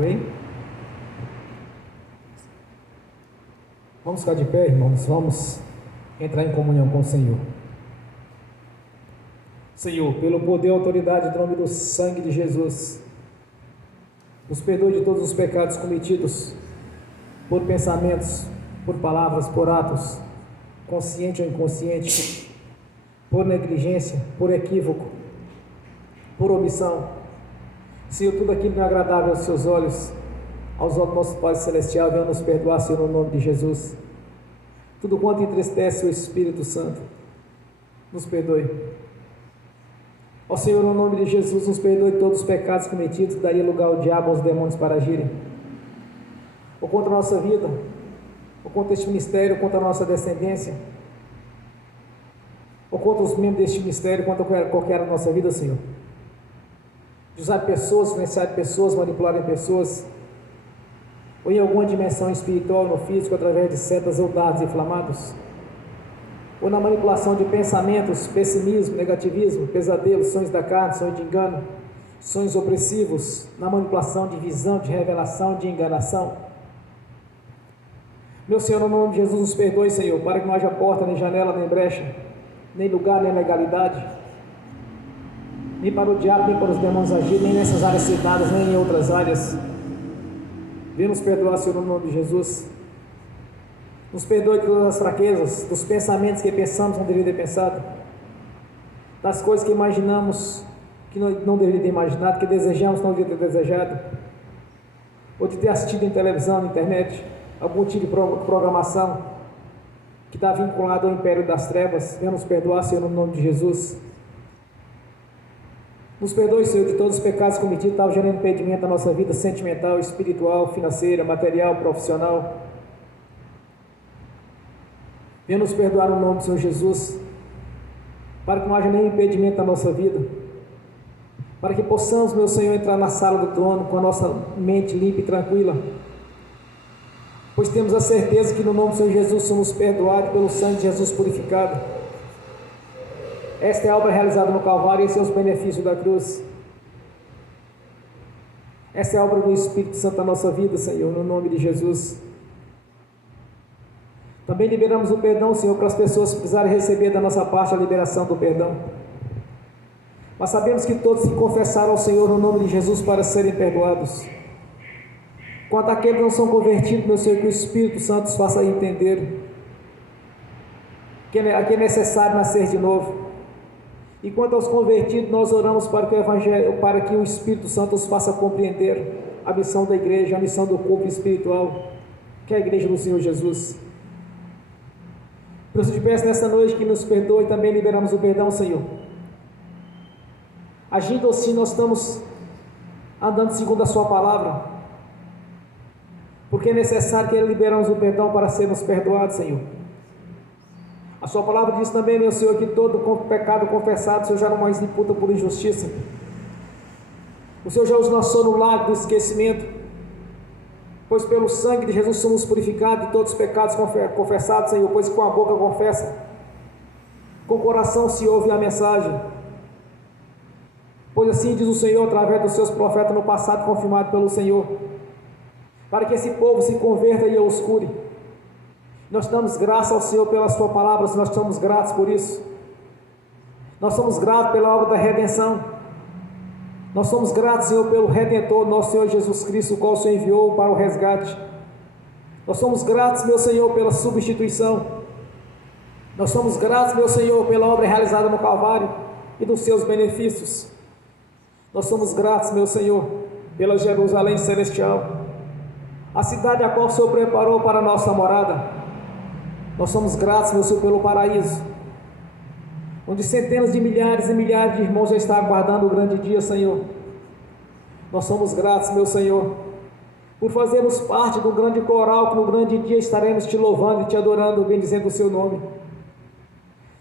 Oi? Vamos ficar de pé, irmãos. Vamos entrar em comunhão com o Senhor. Senhor, pelo poder e autoridade do nome do sangue de Jesus, nos perdoe de todos os pecados cometidos por pensamentos, por palavras, por atos, consciente ou inconsciente, por negligência, por equívoco, por omissão. Senhor, tudo aquilo que não é agradável aos seus olhos, aos olhos do nosso Pai Celestial, venha nos perdoar, Senhor, no nome de Jesus. Tudo quanto entristece o Espírito Santo, nos perdoe. Ó Senhor, no nome de Jesus, nos perdoe todos os pecados cometidos que daria lugar ao diabo, aos demônios para agirem, ou contra a nossa vida, ou contra este ministério, ou contra a nossa descendência, ou contra os membros deste ministério, contra qualquer nossa vida, Senhor. De usar pessoas, influenciar pessoas, manipular pessoas, ou em alguma dimensão espiritual, no físico, através de setas ou dardos inflamados, ou na manipulação de pensamentos, pessimismo, negativismo, pesadelos, sonhos da carne, sonhos de engano, sonhos opressivos, na manipulação de visão, de revelação, de enganação. Meu Senhor, no nome de Jesus, nos perdoe, Senhor, para que não haja porta, nem janela, nem brecha, nem lugar, nem legalidade, nem para o diabo, nem para os demônios agir, nem nessas áreas citadas, nem em outras áreas. Venha nos perdoar, Senhor, no nome de Jesus. Nos perdoe de todas as fraquezas, dos pensamentos que pensamos não deveria ter pensado, das coisas que imaginamos que não deveria ter imaginado, que desejamos que não deveria ter desejado, ou de ter assistido em televisão, na internet, algum tipo de programação que está vinculado ao império das trevas. Venha nos perdoar, Senhor, no nome de Jesus. Nos perdoe, Senhor, de todos os pecados cometidos que estavam gerando impedimento à nossa vida sentimental, espiritual, financeira, material, profissional. Venha nos perdoar no nome do Senhor Jesus, para que não haja nenhum impedimento na nossa vida, para que possamos, meu Senhor, entrar na sala do trono com a nossa mente limpa e tranquila, pois temos a certeza que no nome do Senhor Jesus somos perdoados pelo sangue de Jesus purificado. Esta é a obra realizada no Calvário e esses são os benefícios da cruz. Esta é a obra do Espírito Santo na nossa vida, Senhor, no nome de Jesus. Também liberamos o perdão, Senhor, para as pessoas que precisarem receber da nossa parte a liberação do perdão. Mas sabemos que todos se confessaram ao Senhor no nome de Jesus para serem perdoados. Quanto àqueles que não são convertidos, meu Senhor, que o Espírito Santo os faça entender que é necessário nascer de novo. E quanto aos convertidos, nós oramos para que o Evangelho, para que o Espírito Santo os faça compreender a missão da igreja, a missão do corpo espiritual, que é a igreja do Senhor Jesus. Por isso te peço nesta noite que nos perdoe, também liberamos o perdão, Senhor. Agindo assim, nós estamos andando segundo a sua palavra, porque é necessário que liberamos o perdão para sermos perdoados, Senhor. A sua palavra diz também, meu Senhor, que todo pecado confessado, o Senhor já não mais imputa por injustiça. O Senhor já os lançou no lago do esquecimento, pois pelo sangue de Jesus somos purificados de todos os pecados confessados, Senhor, pois com a boca confessa, com o coração se ouve a mensagem, pois assim diz o Senhor através dos seus profetas no passado, confirmado pelo Senhor, para que esse povo se converta e os cure. Nós damos graça ao Senhor pela sua palavra, nós somos gratos por isso. Nós somos gratos pela obra da redenção. Nós somos gratos, Senhor, pelo Redentor, nosso Senhor Jesus Cristo, o qual o Senhor enviou para o resgate. Nós somos gratos, meu Senhor, pela substituição. Nós somos gratos, meu Senhor, pela obra realizada no Calvário e dos seus benefícios. Nós somos gratos, meu Senhor, pela Jerusalém celestial, a cidade a qual o Senhor preparou para a nossa morada. Nós somos gratos, meu Senhor, pelo paraíso, onde centenas de milhares e milhares de irmãos já estão aguardando o grande dia, Senhor. Nós somos gratos, meu Senhor, por fazermos parte do grande coral que no grande dia estaremos te louvando e te adorando, bendizendo o seu nome.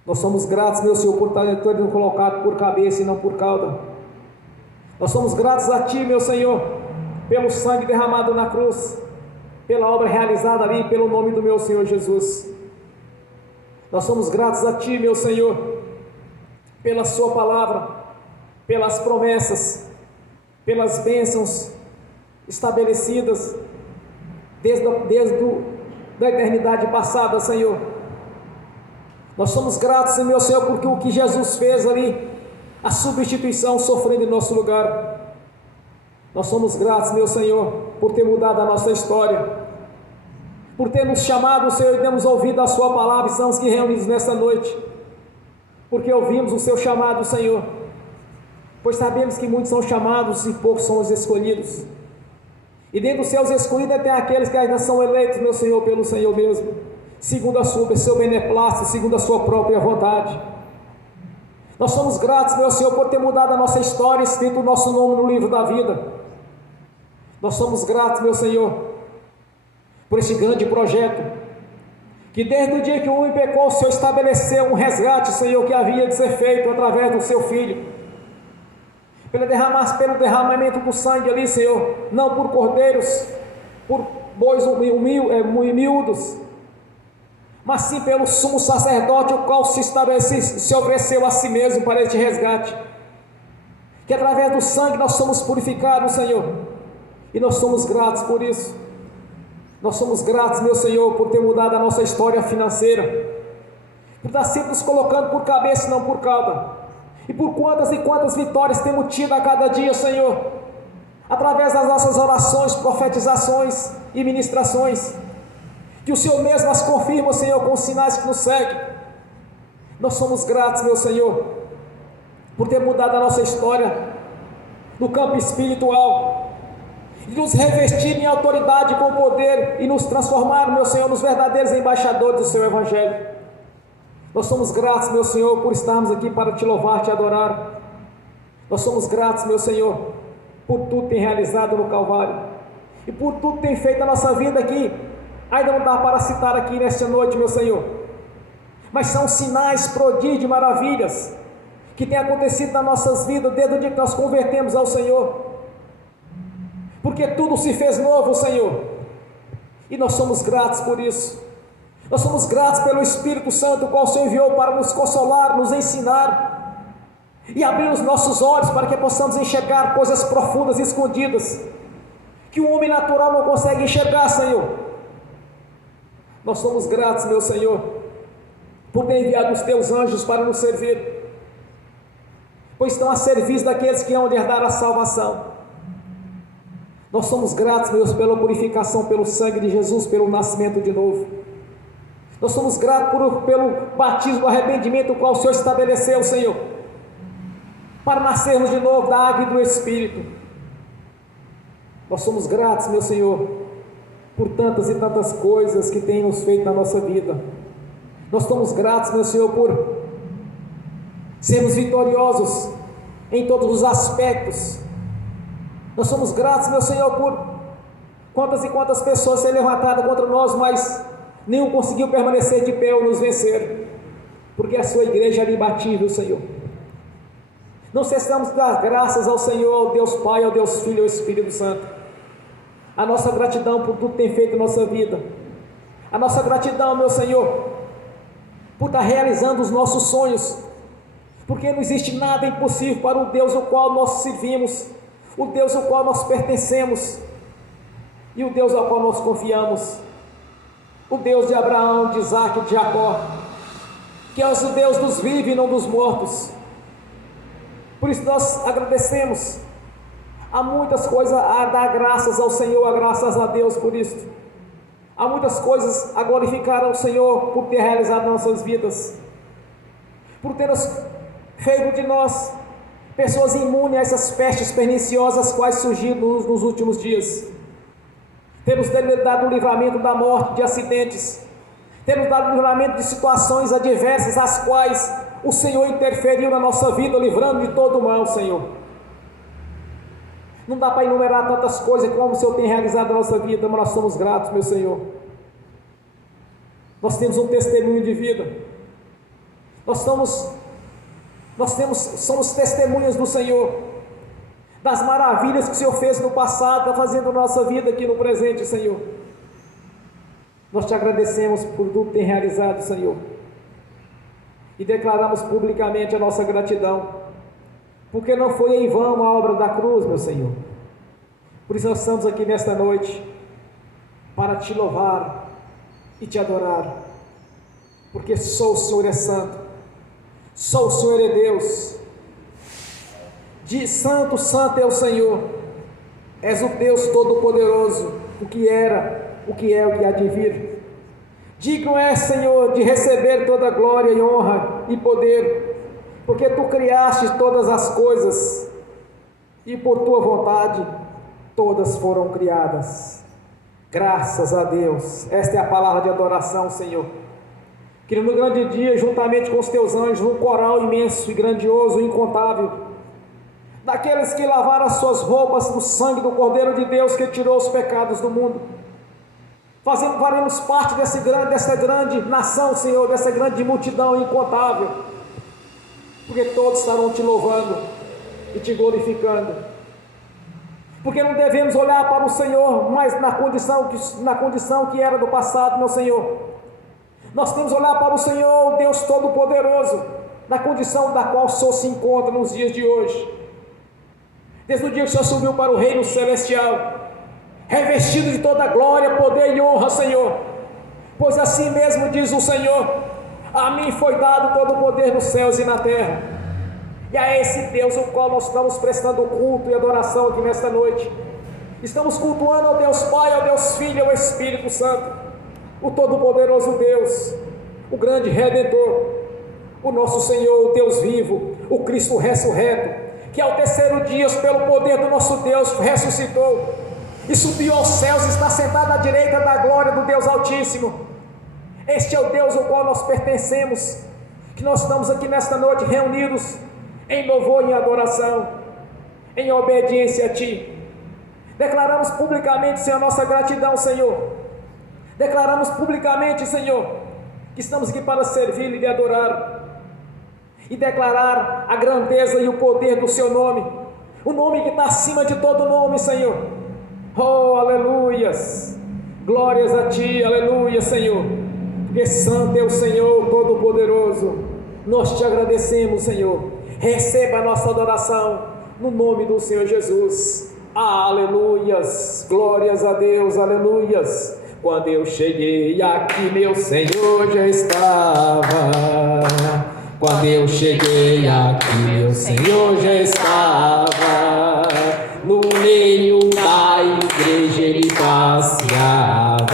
Nós somos gratos, meu Senhor, por estar colocado por cabeça e não por cauda. Nós somos gratos a Ti, meu Senhor, pelo sangue derramado na cruz, pela obra realizada ali, pelo nome do meu Senhor Jesus. Nós somos gratos a Ti, meu Senhor, pela Sua palavra, pelas promessas, pelas bênçãos estabelecidas desde da eternidade passada, Senhor. Nós somos gratos, meu Senhor, porque o que Jesus fez ali, a substituição, sofrendo em nosso lugar. Nós somos gratos, meu Senhor, por ter mudado a nossa história, por ter nos chamado, Senhor, e temos ouvido a sua palavra, e estamos aqui reunidos nesta noite, porque ouvimos o seu chamado, Senhor, pois sabemos que muitos são chamados e poucos são os escolhidos, e dentre os seus escolhidos tem aqueles que ainda são eleitos, meu Senhor, pelo Senhor mesmo, segundo seu beneplácito, segundo a sua própria vontade. Nós somos gratos, meu Senhor, por ter mudado a nossa história, escrito o nosso nome no livro da vida. Nós somos gratos, meu Senhor, por esse grande projeto, que desde o dia que o homem pecou, o Senhor estabeleceu um resgate, Senhor, que havia de ser feito através do seu Filho, pelo derramamento do sangue ali, Senhor, não por cordeiros, por bois miúdos, mas sim pelo sumo sacerdote, o qual se ofereceu a si mesmo para este resgate, que através do sangue nós somos purificados, Senhor, e nós somos gratos por isso. Nós somos gratos, meu Senhor, por ter mudado a nossa história financeira, por estar sempre nos colocando por cabeça e não por cauda, e por quantas e quantas vitórias temos tido a cada dia, Senhor, através das nossas orações, profetizações e ministrações, que o Senhor mesmo as confirma, Senhor, com os sinais que nos seguem. Nós somos gratos, meu Senhor, por ter mudado a nossa história no campo espiritual, e nos revestir em autoridade com poder, e nos transformar, meu Senhor, nos verdadeiros embaixadores do seu Evangelho. Nós somos gratos, meu Senhor, por estarmos aqui para te louvar, te adorar. Nós somos gratos, meu Senhor, por tudo que tem realizado no Calvário, e por tudo que tem feito a nossa vida aqui. Ainda não dá para citar aqui nesta noite, meu Senhor, mas são sinais, prodígios, maravilhas que têm acontecido nas nossas vidas desde o dia que nós convertemos ao Senhor, porque tudo se fez novo, Senhor, e nós somos gratos por isso. Nós somos gratos pelo Espírito Santo, o qual o Senhor enviou para nos consolar, nos ensinar e abrir os nossos olhos para que possamos enxergar coisas profundas e escondidas que o homem natural não consegue enxergar, Senhor. Nós somos gratos, meu Senhor, por ter enviado os teus anjos para nos servir, pois estão a serviço daqueles que hão de herdar a salvação. Nós somos gratos, Deus, pela purificação, pelo sangue de Jesus, pelo nascimento de novo. Nós somos gratos pelo batismo do arrependimento, o qual o Senhor estabeleceu, Senhor, para nascermos de novo da água e do Espírito. Nós somos gratos, meu Senhor, por tantas e tantas coisas que tem nos feito na nossa vida. Nós somos gratos, meu Senhor, por sermos vitoriosos em todos os aspectos. Nós somos gratos, meu Senhor, por quantas e quantas pessoas serem levantadas contra nós, mas nenhum conseguiu permanecer de pé ou nos vencer, porque a sua igreja é imbatível, Senhor. Não cessamos de dar graças ao Senhor, ao Deus Pai, ao Deus Filho e ao Espírito Santo. A nossa gratidão por tudo que tem feito em nossa vida, a nossa gratidão, meu Senhor, por estar realizando os nossos sonhos, porque não existe nada impossível para o Deus ao qual nós servimos, o Deus ao qual nós pertencemos, e o Deus ao qual nós confiamos, o Deus de Abraão, de Isaac e de Jacó, que é o Deus dos vivos e não dos mortos. Por isso nós agradecemos. Há muitas coisas a dar graças ao Senhor, a graças a Deus por isso. Há muitas coisas a glorificar ao Senhor por ter realizado nossas vidas, por ter feito de nós pessoas imunes a essas pestes perniciosas quais surgiram nos últimos dias. Temos dado o livramento da morte, de acidentes, temos dado o livramento de situações adversas as quais o Senhor interferiu na nossa vida, livrando de todo o mal, Senhor. Não dá para enumerar tantas coisas como o Senhor tem realizado na nossa vida, mas nós somos gratos, meu Senhor. Nós temos um testemunho de vida. Somos testemunhas do Senhor, das maravilhas que o Senhor fez no passado, está fazendo na nossa vida aqui no presente, Senhor. Nós te agradecemos por tudo que tem realizado, Senhor, e declaramos publicamente a nossa gratidão, porque não foi em vão a obra da cruz, meu Senhor, Por isso nós estamos aqui nesta noite para te louvar e te adorar, porque só o Senhor é santo, só o Senhor é Deus. De santo, santo é o Senhor. És o Deus Todo-Poderoso, o que era, o que é, o que há de vir. Digno é, Senhor, de receber toda glória e honra e poder, porque Tu criaste todas as coisas e por Tua vontade todas foram criadas. Graças a Deus. Esta é a palavra de adoração, Senhor. Que no grande dia, juntamente com os Teus anjos, um coral imenso e grandioso, incontável, daqueles que lavaram as suas roupas no sangue do Cordeiro de Deus que tirou os pecados do mundo, faremos parte dessa grande nação, Senhor, dessa grande multidão incontável, porque todos estarão Te louvando e Te glorificando, porque não devemos olhar para o Senhor mais na condição que era do passado, meu Senhor. Nós temos que olhar para o Senhor, o Deus Todo-Poderoso, na condição da qual o Senhor se encontra nos dias de hoje. Desde o dia que o Senhor subiu para o reino celestial, revestido de toda glória, poder e honra, Senhor, pois assim mesmo diz o Senhor: a mim foi dado todo o poder nos céus e na terra. E a esse Deus o qual nós estamos prestando culto e adoração aqui nesta noite. Estamos cultuando ao Deus Pai, ao Deus Filho e ao Espírito Santo, o Todo-Poderoso Deus, o grande Redentor, o nosso Senhor, o Deus vivo, o Cristo ressurreto, que ao terceiro dia, pelo poder do nosso Deus, ressuscitou e subiu aos céus, está sentado à direita da glória do Deus Altíssimo. Este é o Deus ao qual nós pertencemos, que nós estamos aqui nesta noite reunidos em louvor e adoração, em obediência a Ti. Declaramos publicamente, Senhor, a nossa gratidão, Senhor. Declaramos publicamente, Senhor, que estamos aqui para servir e adorar, e declarar a grandeza e o poder do Seu nome, o nome que está acima de todo nome, Senhor. Oh, aleluias, glórias a Ti, aleluia, Senhor, porque santo é o Senhor Todo-Poderoso. Nós Te agradecemos, Senhor. Receba a nossa adoração no nome do Senhor Jesus. Aleluias, glórias a Deus, aleluias. Quando eu cheguei aqui, meu Senhor já estava. Quando eu cheguei aqui, meu Senhor já estava. No meio da igreja Ele passeava.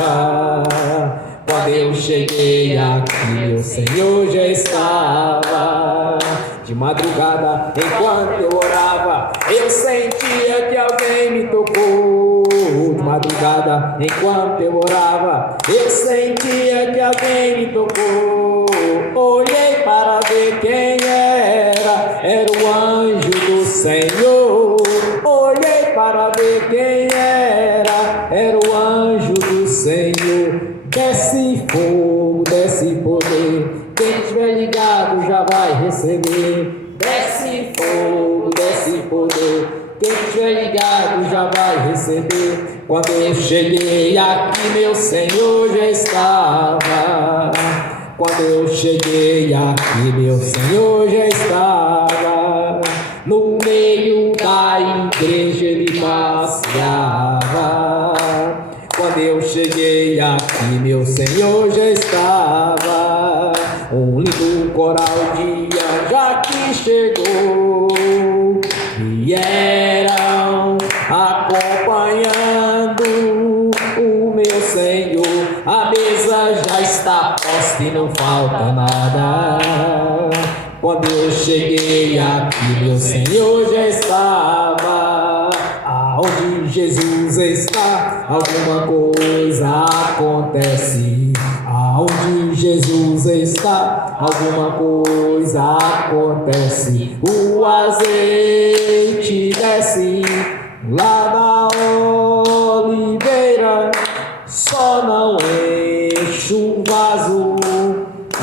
Quando eu cheguei aqui, meu Senhor já estava. De madrugada, enquanto eu orava, eu sentia que alguém me tocou. De madrugada, enquanto eu orava, eu sentia que alguém me tocou. Olhei para ver quem era o anjo do Senhor. Olhei para ver quem era o anjo do Senhor. Desce fogo, desce poder, quem estiver ligado já vai receber. Desce fogo, desce poder, quem estiver ligado já vai receber. Quando eu cheguei aqui, meu Senhor já estava. Quando eu cheguei aqui, meu Senhor já estava. No meio da igreja Ele passeava. Quando eu cheguei aqui, meu Senhor já estava. Um lindo coral de anjos aqui chegou, vieram acompanhando o meu Senhor. A mesa já está posta e não falta nada. Quando eu cheguei aqui, meu Senhor já estava. Aonde Jesus está, alguma coisa acontece. Aonde Jesus está, alguma coisa acontece. O azeite desce lá na oliveira, só não enche o vaso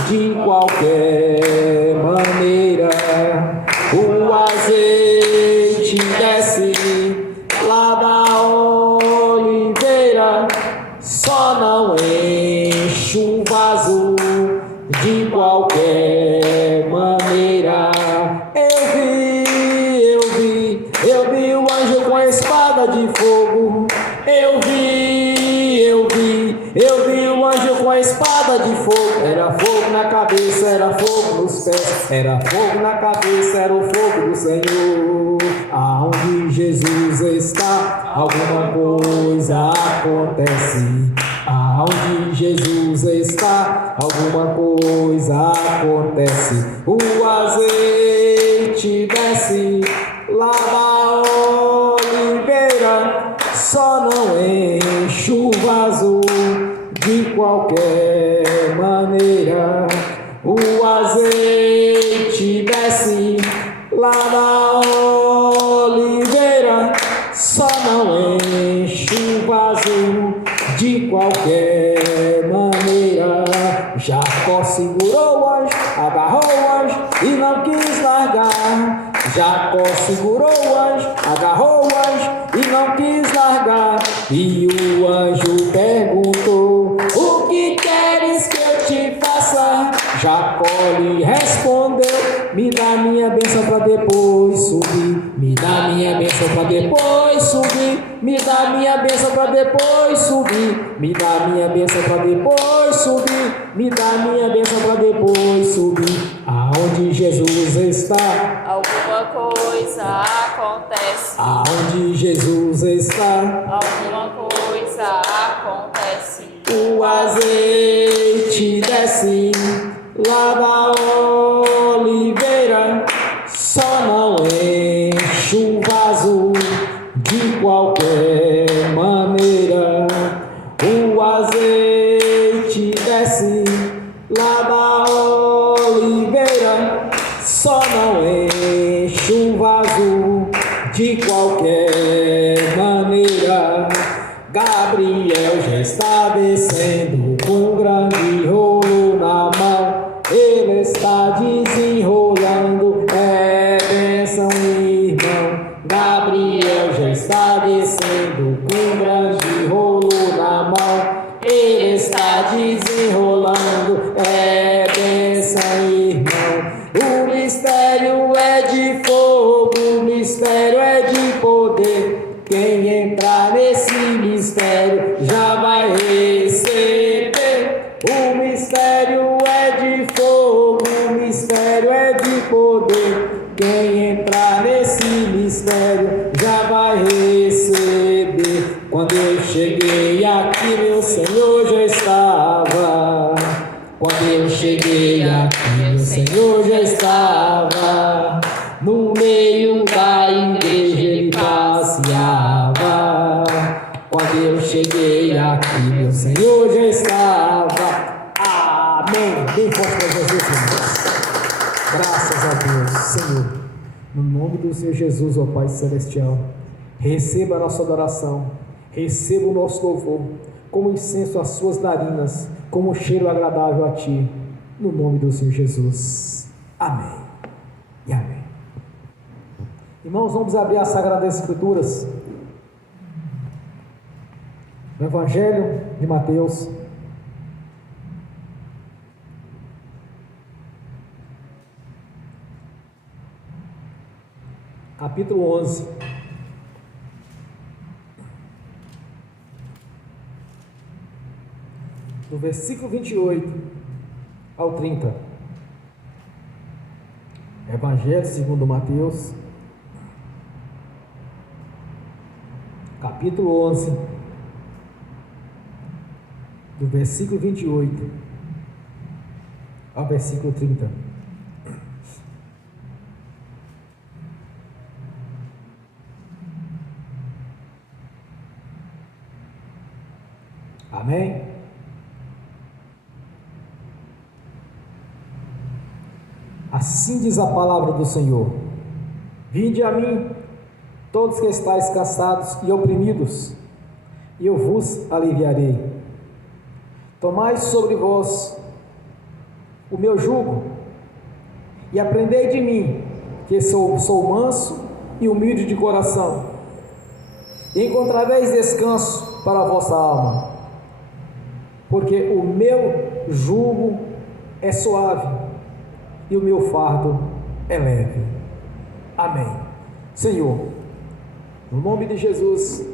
de qualquer maneira. O azeite desce lá da oliveira, só não enche o vaso de qualquer maneira. Eu vi o anjo com a espada de fogo, com a espada de fogo. Era fogo na cabeça, era fogo nos pés. Era fogo na cabeça, era o fogo do Senhor. Aonde Jesus está, alguma coisa acontece. Aonde Jesus está, alguma coisa acontece. O azeite desce lá da oliveira, só não enche o vaso de qualquer maneira. O azeite desce lá da oliveira, só não enche o vaso de qualquer maneira. Jacó segurou o anjo, agarrou o anjo e não quis largar. Jacó segurou o anjo, agarrou o anjo e não quis largar. E o anjo perguntou: o que queres que eu te faça? Jacó lhe respondeu: me dá minha bênção para depois subir. Me dá minha bênção para depois subir. Me dá minha bênção para depois subir. Me dá minha bênção para depois subir. Me dá minha bênção para depois subir. Aonde Jesus está, alguma coisa acontece. Aonde Jesus está, Alguma coisa acontece. o azeite desce lá da oliveira, só não enche o vaso de qualquer maneira. O azeite desce lá da oliveira, só não enche o vaso de qualquer maneira. Gabriel já está descendo com um grande rolo na mão. Ele está desenrolando, é bênção, irmão. Gabriel já está descendo com um grande rolo na mão. Ele está desenrolando, é bênção, irmão. O mistério é de fogo, o mistério é de poder. Quem entrar nesse mistério já vai receber. O mistério é de fogo, o mistério é de poder. Quem entrar nesse mistério já vai receber. Quando eu cheguei aqui, meu Senhor já estava. Quando eu cheguei aqui, meu Senhor já estava. No meio da igreja ele passeava. Quando eu cheguei aqui, meu Senhor já estava. Amém. Bem forte para Jesus, irmãos. Graças a Deus, Senhor. No nome do Senhor Jesus, ó Pai Celestial, receba a nossa adoração, receba o nosso louvor, como incenso às suas narinas, como um cheiro agradável a Ti. No nome do Senhor Jesus. Amém. E amém. Irmãos, vamos abrir as Sagradas Escrituras no Evangelho de Mateus, capítulo 11. Do versículo 28 ao 30. Evangelho segundo Mateus, capítulo 11, do versículo 28 ao versículo 30. Amém? Assim diz a palavra do Senhor: vinde a mim, todos que estáis cansados e oprimidos, e eu vos aliviarei. Tomai sobre vós o meu jugo, e aprendei de mim, que sou manso e humilde de coração, e encontrareis descanso para a vossa alma, porque o meu jugo é suave, e o meu fardo é leve. Amém. Senhor, no nome de Jesus,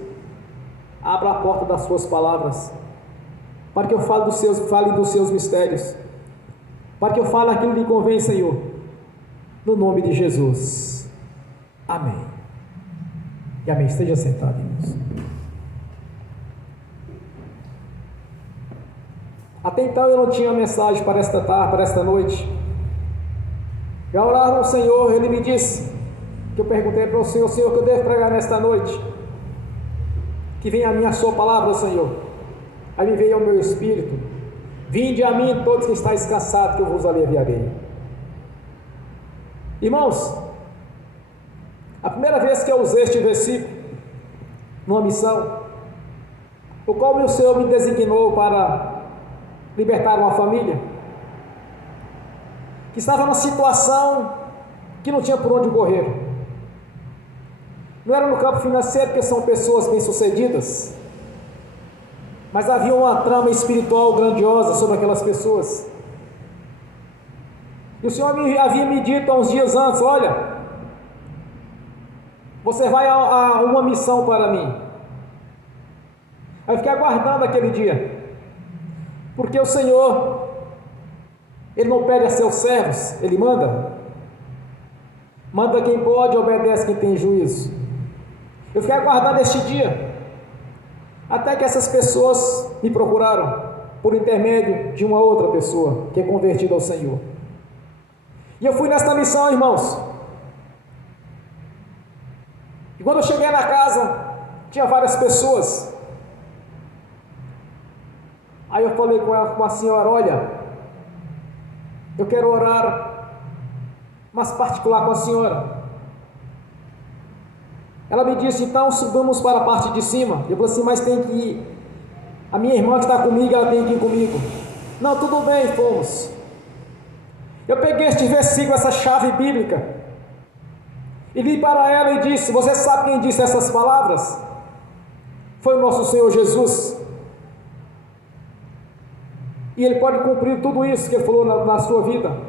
abra a porta das suas palavras, para que eu fale dos seus mistérios, para que eu fale aquilo que lhe convém, Senhor, no nome de Jesus. Amém. E amém. Esteja sentado, irmãos. Até então eu não tinha mensagem para esta tarde, para esta noite. E ao orar ao Senhor, Ele me disse, que eu perguntei para o Senhor, Senhor, que eu devo pregar nesta noite? Que venha a mim a sua palavra, Senhor. Aí me veio ao meu espírito, vinde a mim todos que estáis cansados, que eu vos aliviarei. Irmãos, a primeira vez que eu usei este versículo, numa missão, o qual o Senhor me designou para libertar uma família, que estava numa situação que não tinha por onde correr. Não era no campo financeiro, porque são pessoas bem-sucedidas, mas havia uma trama espiritual grandiosa sobre aquelas pessoas. E o Senhor havia me dito há uns dias antes, olha, você vai a uma missão para mim. Aí eu fiquei aguardando aquele dia, porque o Senhor, Ele não pede a seus servos, Ele manda quem pode, obedece quem tem juízo. Eu fiquei aguardando este dia, até que essas pessoas me procuraram, por intermédio de uma outra pessoa, que é convertida ao Senhor. E eu fui nesta missão, irmãos. E quando eu cheguei na casa, tinha várias pessoas. Aí eu falei com a senhora, olha, eu quero orar, mas particular com a senhora. Ela me disse, então subamos para a parte de cima. Eu falei assim, mas tem que ir. A minha irmã que está comigo, ela tem que ir comigo. Não, tudo bem, fomos. Eu peguei este versículo, essa chave bíblica, e li para ela e disse, você sabe quem disse essas palavras? Foi o nosso Senhor Jesus. E Ele pode cumprir tudo isso que Ele falou na sua vida.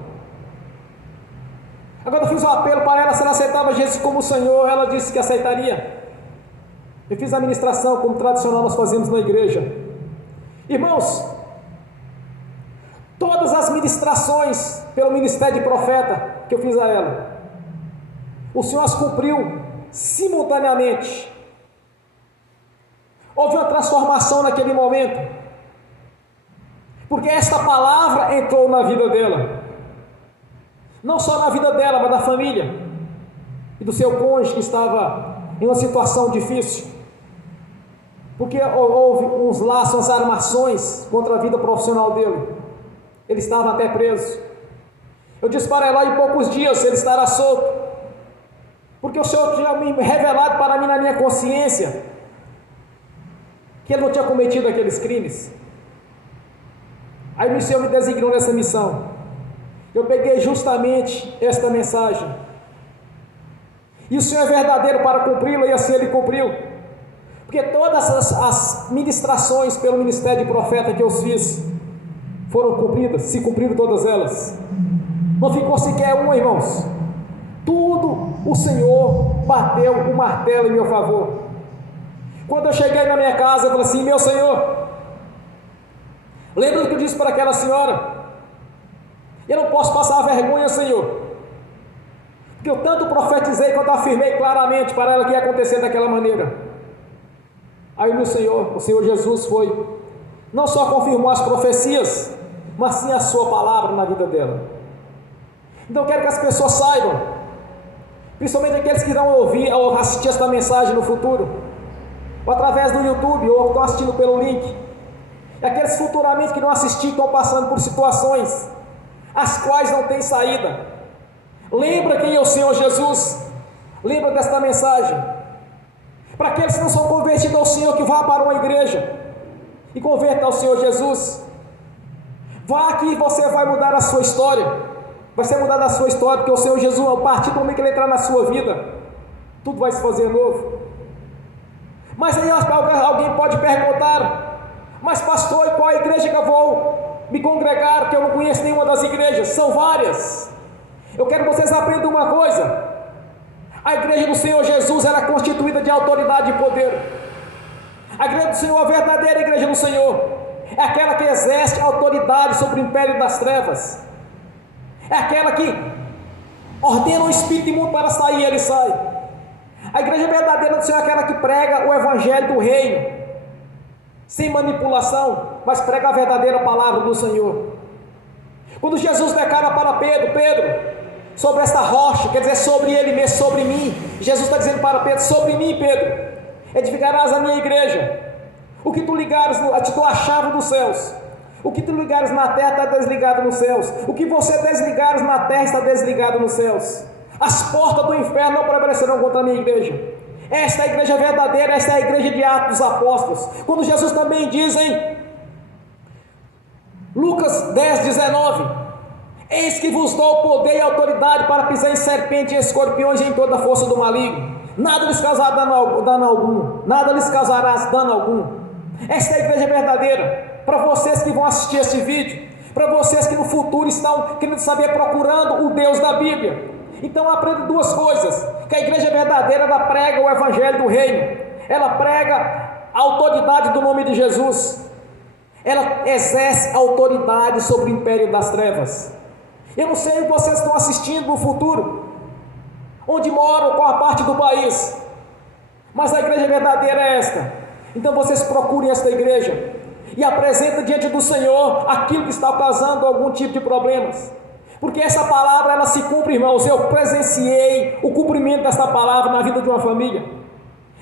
Agora eu fiz um apelo para ela, se ela aceitava Jesus como Senhor, ela disse que aceitaria. Eu fiz a ministração, como tradicional nós fazemos na igreja. Irmãos, todas as ministrações pelo ministério de profeta que eu fiz a ela, o Senhor as cumpriu simultaneamente. Houve uma transformação naquele momento, porque esta palavra entrou na vida dela. Não só na vida dela, mas da família e do seu cônjuge que estava em uma situação difícil, porque houve uns laços, umas armações contra a vida profissional dele. Ele estava até preso. Eu disse para ela, em poucos dias ele estará solto, porque o Senhor tinha me revelado para mim na minha consciência que ele não tinha cometido aqueles crimes. Aí o Senhor me designou nessa missão. Eu peguei justamente esta mensagem, e o Senhor é verdadeiro para cumpri-la, e assim Ele cumpriu, porque todas as ministrações pelo ministério de profeta que eu fiz, foram cumpridas, se cumpriram todas elas, não ficou sequer uma, irmãos, tudo o Senhor bateu o martelo em meu favor. Quando eu cheguei na minha casa, eu falei assim, meu Senhor, lembra do que eu disse para aquela senhora? Eu não posso passar vergonha, Senhor, porque eu tanto profetizei quanto afirmei claramente para ela que ia acontecer daquela maneira. Aí o Senhor Jesus foi, não só confirmou as profecias, mas sim a sua palavra na vida dela. Então eu quero que as pessoas saibam, principalmente aqueles que irão ouvir ou assistir esta mensagem no futuro, ou através do YouTube, ou estão assistindo pelo link, e aqueles futuramente que não assistiram, estão passando por situações as quais não tem saída. Lembra quem é o Senhor Jesus, lembra desta mensagem. Para aqueles que não são convertidos ao Senhor, que vá para uma igreja e converta ao Senhor Jesus. Vá aqui, você vai mudar a sua história, vai ser mudada a sua história, porque o Senhor Jesus, a partir do momento que Ele entrar na sua vida, tudo vai se fazer novo. Mas aí alguém pode perguntar, mas pastor, e qual a igreja que eu vou me congregar, que eu não conheço nenhuma das igrejas? São várias. Eu quero que vocês aprendam uma coisa: a igreja do Senhor Jesus, ela é constituída de autoridade e poder. A igreja do Senhor, a verdadeira igreja do Senhor, é aquela que exerce autoridade sobre o império das trevas, é aquela que ordena o espírito imundo para sair, ele sai. A igreja verdadeira do Senhor é aquela que prega o evangelho do reino, sem manipulação, mas prega a verdadeira palavra do Senhor. Quando Jesus declara para Pedro: Pedro, sobre esta rocha, quer dizer, sobre ele mesmo, sobre mim, Jesus está dizendo para Pedro: sobre mim, Pedro, edificarás a minha igreja. O que tu ligares, te dou a chave dos céus. O que tu ligares na terra está desligado nos céus. O que você desligares na terra está desligado nos céus. As portas do inferno não prevalecerão contra a minha igreja. Esta é a igreja verdadeira, esta é a igreja de Atos dos Apóstolos. Quando Jesus também diz em Lucas 10:19: eis que vos dou poder e autoridade para pisar em serpentes e escorpiões e em toda a força do maligno. Nada lhes causará dano algum. Nada lhes causará dano algum. Esta é a igreja verdadeira. Para vocês que vão assistir este vídeo, para vocês que no futuro estão querendo saber, procurando o Deus da Bíblia, então aprenda duas coisas: que a igreja verdadeira, ela prega o evangelho do reino, ela prega a autoridade do nome de Jesus, ela exerce autoridade sobre o império das trevas. Eu não sei se vocês estão assistindo no futuro, onde moram, qual a parte do país, mas a igreja verdadeira é esta. Então vocês procurem esta igreja e apresentem diante do Senhor aquilo que está causando algum tipo de problemas, porque essa palavra, ela se cumpre, irmãos. Eu presenciei o cumprimento desta palavra na vida de uma família.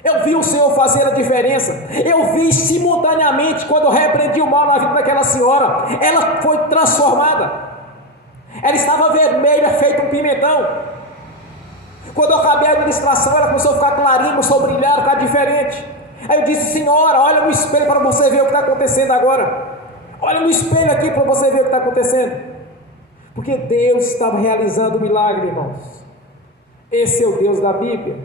Eu vi o Senhor fazer a diferença. Eu vi simultaneamente, quando eu repreendi o mal na vida daquela senhora, ela foi transformada. Ela estava vermelha, feito um pimentão. Quando eu acabei a administração, ela começou a ficar clarinha, começou a brilhar, ficar diferente. Aí eu disse: senhora, olha no espelho para você ver o que está acontecendo agora. Olha no espelho aqui para você ver o que está acontecendo. Porque Deus estava realizando o milagre, irmãos. Esse é o Deus da Bíblia.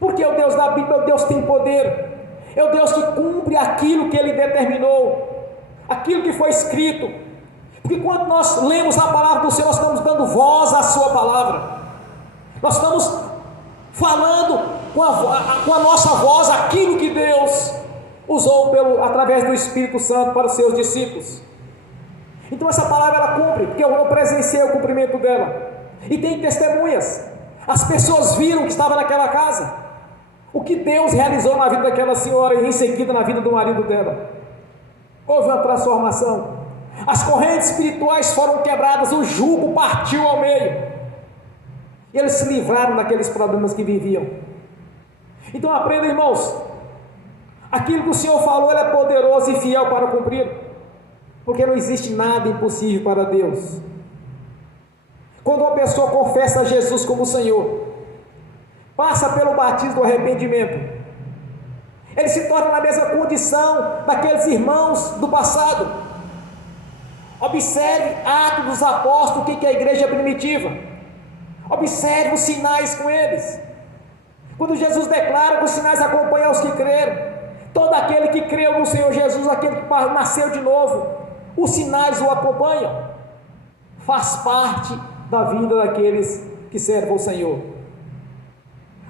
Porque o Deus da Bíblia é o Deus que tem poder, é o Deus que cumpre aquilo que Ele determinou, aquilo que foi escrito. Porque quando nós lemos a palavra do Senhor, nós estamos dando voz à sua palavra, nós estamos falando com a nossa voz aquilo que Deus usou através do Espírito Santo para os seus discípulos. Então essa palavra, ela cumpre, porque eu presenciei o cumprimento dela, e tem testemunhas. As pessoas viram que estava naquela casa, o que Deus realizou na vida daquela senhora e em seguida na vida do marido dela. Houve uma transformação, as correntes espirituais foram quebradas, o jugo partiu ao meio, e eles se livraram daqueles problemas que viviam. Então aprenda, irmãos, aquilo que o Senhor falou, Ele é poderoso e fiel para cumprir, porque não existe nada impossível para Deus. Quando uma pessoa confessa a Jesus como Senhor, passa pelo batismo do arrependimento, ele se torna na mesma condição daqueles irmãos do passado. Observe Atos dos Apóstolos, o que é a igreja primitiva. Observe os sinais com eles. Quando Jesus declara que os sinais acompanham os que creram, todo aquele que creu no Senhor Jesus, aquele que nasceu de novo, os sinais o acompanham. Faz parte da vida daqueles que servem ao Senhor.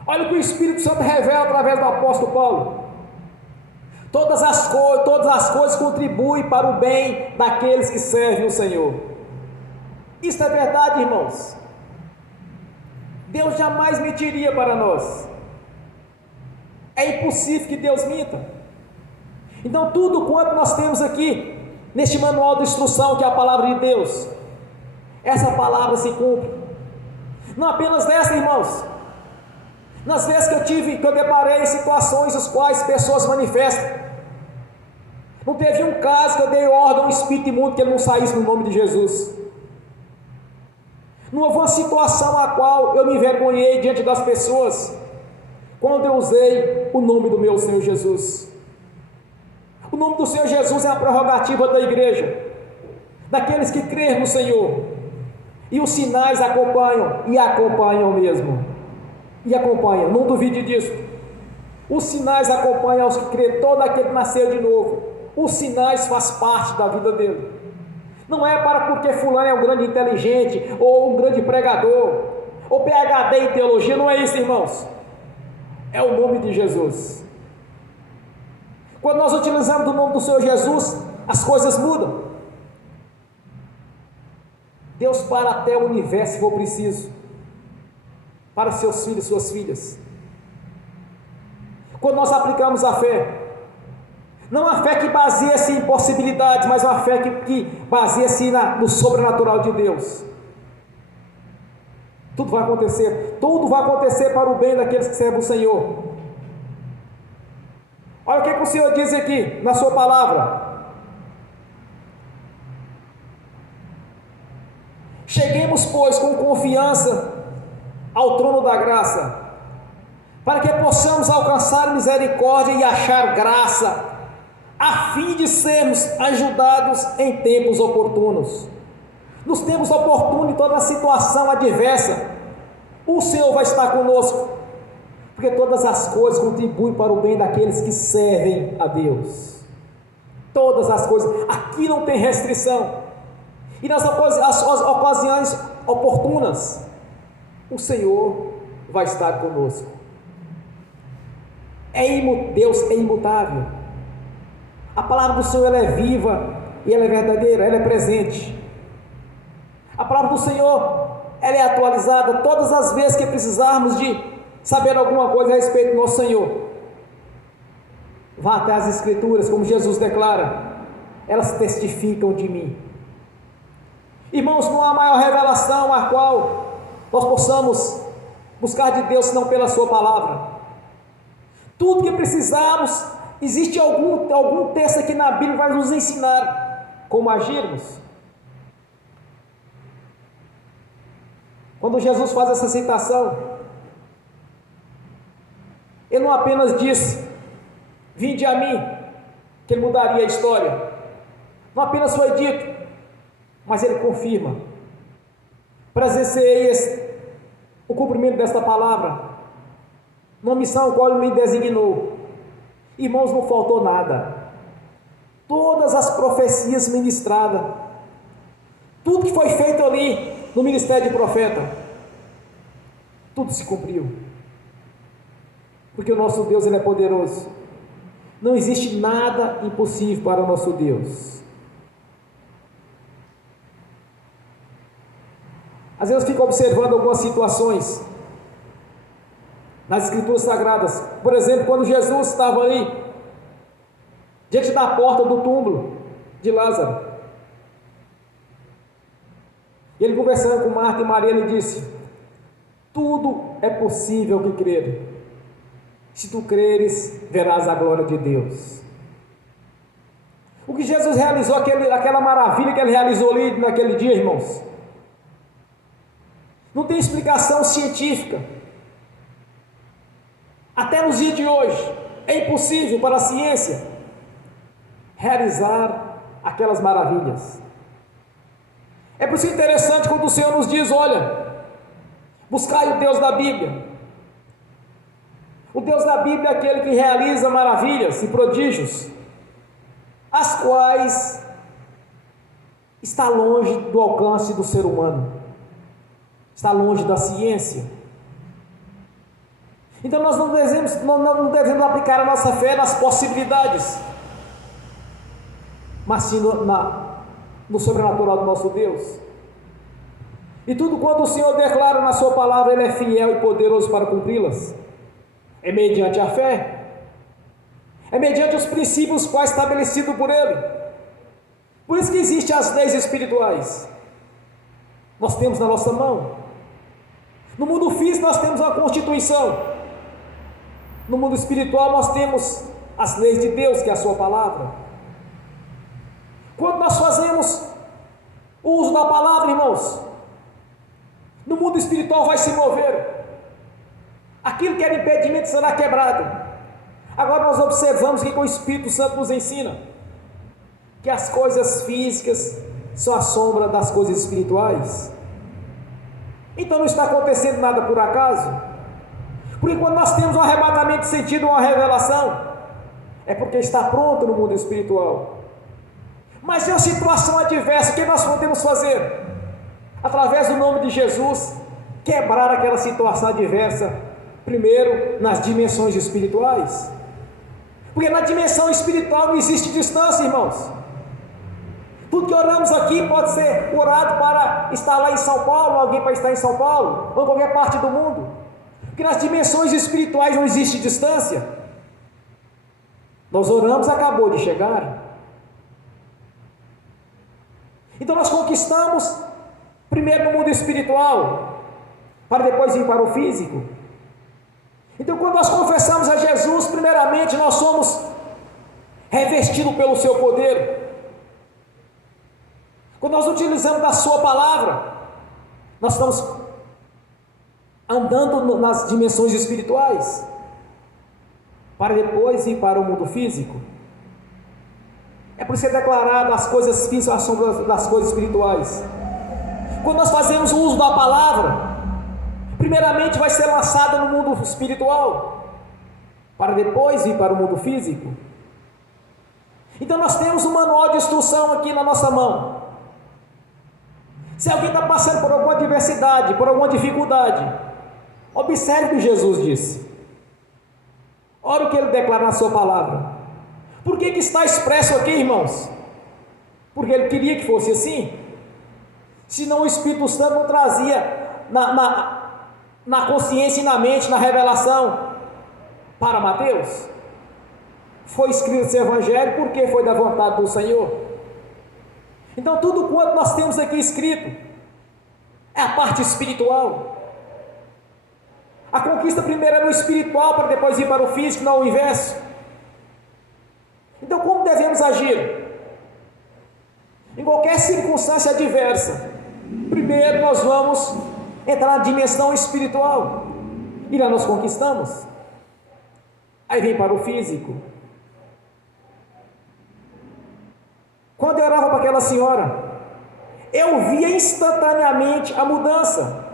Olha o que o Espírito Santo revela através do apóstolo Paulo: todas as coisas contribuem para o bem daqueles que servem o Senhor. Isso é verdade, irmãos. Deus jamais mentiria para nós. É impossível que Deus minta. Então tudo quanto nós temos aqui neste manual de instrução, que é a palavra de Deus, essa palavra se cumpre. Não apenas nessa, irmãos, nas vezes que eu deparei em situações nas quais pessoas manifestam, não teve um caso que eu dei ordem a um espírito imundo que ele não saísse no nome de Jesus. Não houve uma situação a qual eu me envergonhei diante das pessoas quando eu usei o nome do meu Senhor Jesus. O nome do Senhor Jesus é a prerrogativa da igreja, daqueles que creem no Senhor, e os sinais acompanham, e acompanham mesmo, e acompanham, não duvide disso. Os sinais acompanham os que creem, todo aquele que nasceu de novo. Os sinais faz parte da vida dele. Não é porque fulano é um grande inteligente, ou um grande pregador, ou PhD em teologia, não é isso, irmãos. É o nome de Jesus. Quando nós utilizamos o nome do Senhor Jesus, as coisas mudam. Deus para até o universo se for preciso, para seus filhos e suas filhas. Quando nós aplicamos a fé, não a fé que baseia-se em possibilidades, mas uma fé que baseia-se no sobrenatural de Deus. Tudo vai acontecer para o bem daqueles que servem o Senhor. Olha o que o Senhor diz aqui na sua palavra. Cheguemos, pois, com confiança ao trono da graça, para que possamos alcançar misericórdia e achar graça, a fim de sermos ajudados em tempos oportunos. Nos tempos oportunos, em toda situação adversa, o Senhor vai estar conosco, porque todas as coisas contribuem para o bem daqueles que servem a Deus. Todas as coisas, aqui não tem restrição. E nas ocasiões oportunas, o Senhor vai estar conosco. Deus é imutável. A palavra do Senhor ela é viva e ela é verdadeira, ela é presente. A palavra do Senhor ela é atualizada todas as vezes que precisarmos de saber alguma coisa a respeito do nosso Senhor. Vá até as Escrituras, como Jesus declara, elas testificam de mim. Irmãos, não há maior revelação a qual nós possamos buscar de Deus senão pela sua palavra. Tudo que precisarmos, existe algum texto aqui na Bíblia que vai nos ensinar como agirmos. Quando Jesus faz essa citação, ele não apenas diz, vinde a mim, que ele mudaria a história. Não apenas foi dito, mas ele confirma, presenciei o cumprimento desta palavra, numa missão qual ele me designou. Irmãos, não faltou nada, todas as profecias ministradas, tudo que foi feito ali no ministério de profeta, tudo se cumpriu, porque o nosso Deus ele é poderoso, não existe nada impossível para o nosso Deus. Às vezes eu fico observando algumas situações nas Escrituras Sagradas. Por exemplo, quando Jesus estava ali diante da porta do túmulo de Lázaro, e ele conversando com Marta e Maria, ele disse, tudo é possível que crer, se tu creres, verás a glória de Deus. O que Jesus realizou, aquela maravilha que ele realizou ali naquele dia, irmãos, não tem explicação científica. Até nos dias de hoje, é impossível para a ciência realizar aquelas maravilhas. É por isso interessante quando o Senhor nos diz, olha, buscai o Deus da Bíblia. O Deus da Bíblia é aquele que realiza maravilhas e prodígios, as quais está longe do alcance do ser humano, está longe da ciência. Então nós não devemos aplicar a nossa fé nas possibilidades, mas sim no sobrenatural do nosso Deus. E tudo quanto o Senhor declara na sua palavra, Ele é fiel e poderoso para cumpri-las. É mediante a fé, é mediante os princípios quais estabelecidos por Ele. Por isso que existem as leis espirituais, nós temos na nossa mão. No mundo físico nós temos uma constituição, no mundo espiritual nós temos as leis de Deus, que é a sua palavra. Quando nós fazemos o uso da palavra, irmãos, no mundo espiritual vai se mover, aquilo que era impedimento será quebrado. Agora nós observamos que o Espírito Santo nos ensina que as coisas físicas são a sombra das coisas espirituais. Então não está acontecendo nada por acaso. Porque quando nós temos um arrebatamento de sentido, uma revelação, é porque está pronto no mundo espiritual. Mas tem uma situação adversa, o que nós podemos fazer? Através do nome de Jesus, quebrar aquela situação adversa, primeiro nas dimensões espirituais. Porque na dimensão espiritual não existe distância, irmãos. Tudo que oramos aqui pode ser orado para estar lá em São Paulo, alguém para estar em São Paulo, ou em qualquer parte do mundo. Porque nas dimensões espirituais não existe distância. Nós oramos, acabou de chegar. Então nós conquistamos primeiro no mundo espiritual, para depois ir para o físico. Então quando nós confessamos a Jesus, primeiramente nós somos revestidos pelo seu poder. Quando nós utilizamos da sua palavra, nós estamos andando nas dimensões espirituais, para depois ir para o mundo físico. É por isso que é declarado as coisas físicas sombra das coisas espirituais. Quando nós fazemos o uso da palavra, primeiramente vai ser lançada no mundo espiritual, para depois ir para o mundo físico. Então nós temos um manual de instrução aqui na nossa mão. Se alguém está passando por alguma adversidade, por alguma dificuldade, observe o que Jesus disse. Olha o que ele declara na sua palavra. Por que está expresso aqui, irmãos? Porque ele queria que fosse assim. Senão o Espírito Santo não trazia na consciência e na mente, na revelação para Mateus. Foi escrito esse evangelho porque foi da vontade do Senhor. Então tudo quanto nós temos aqui escrito é a parte espiritual. A conquista primeiro é no espiritual para depois ir para o físico, não o inverso. Então como devemos agir? Em qualquer circunstância adversa, primeiro nós vamos entrar na dimensão espiritual e lá nós conquistamos. Aí vem para o físico. Quando eu orava para aquela senhora, eu via instantaneamente a mudança,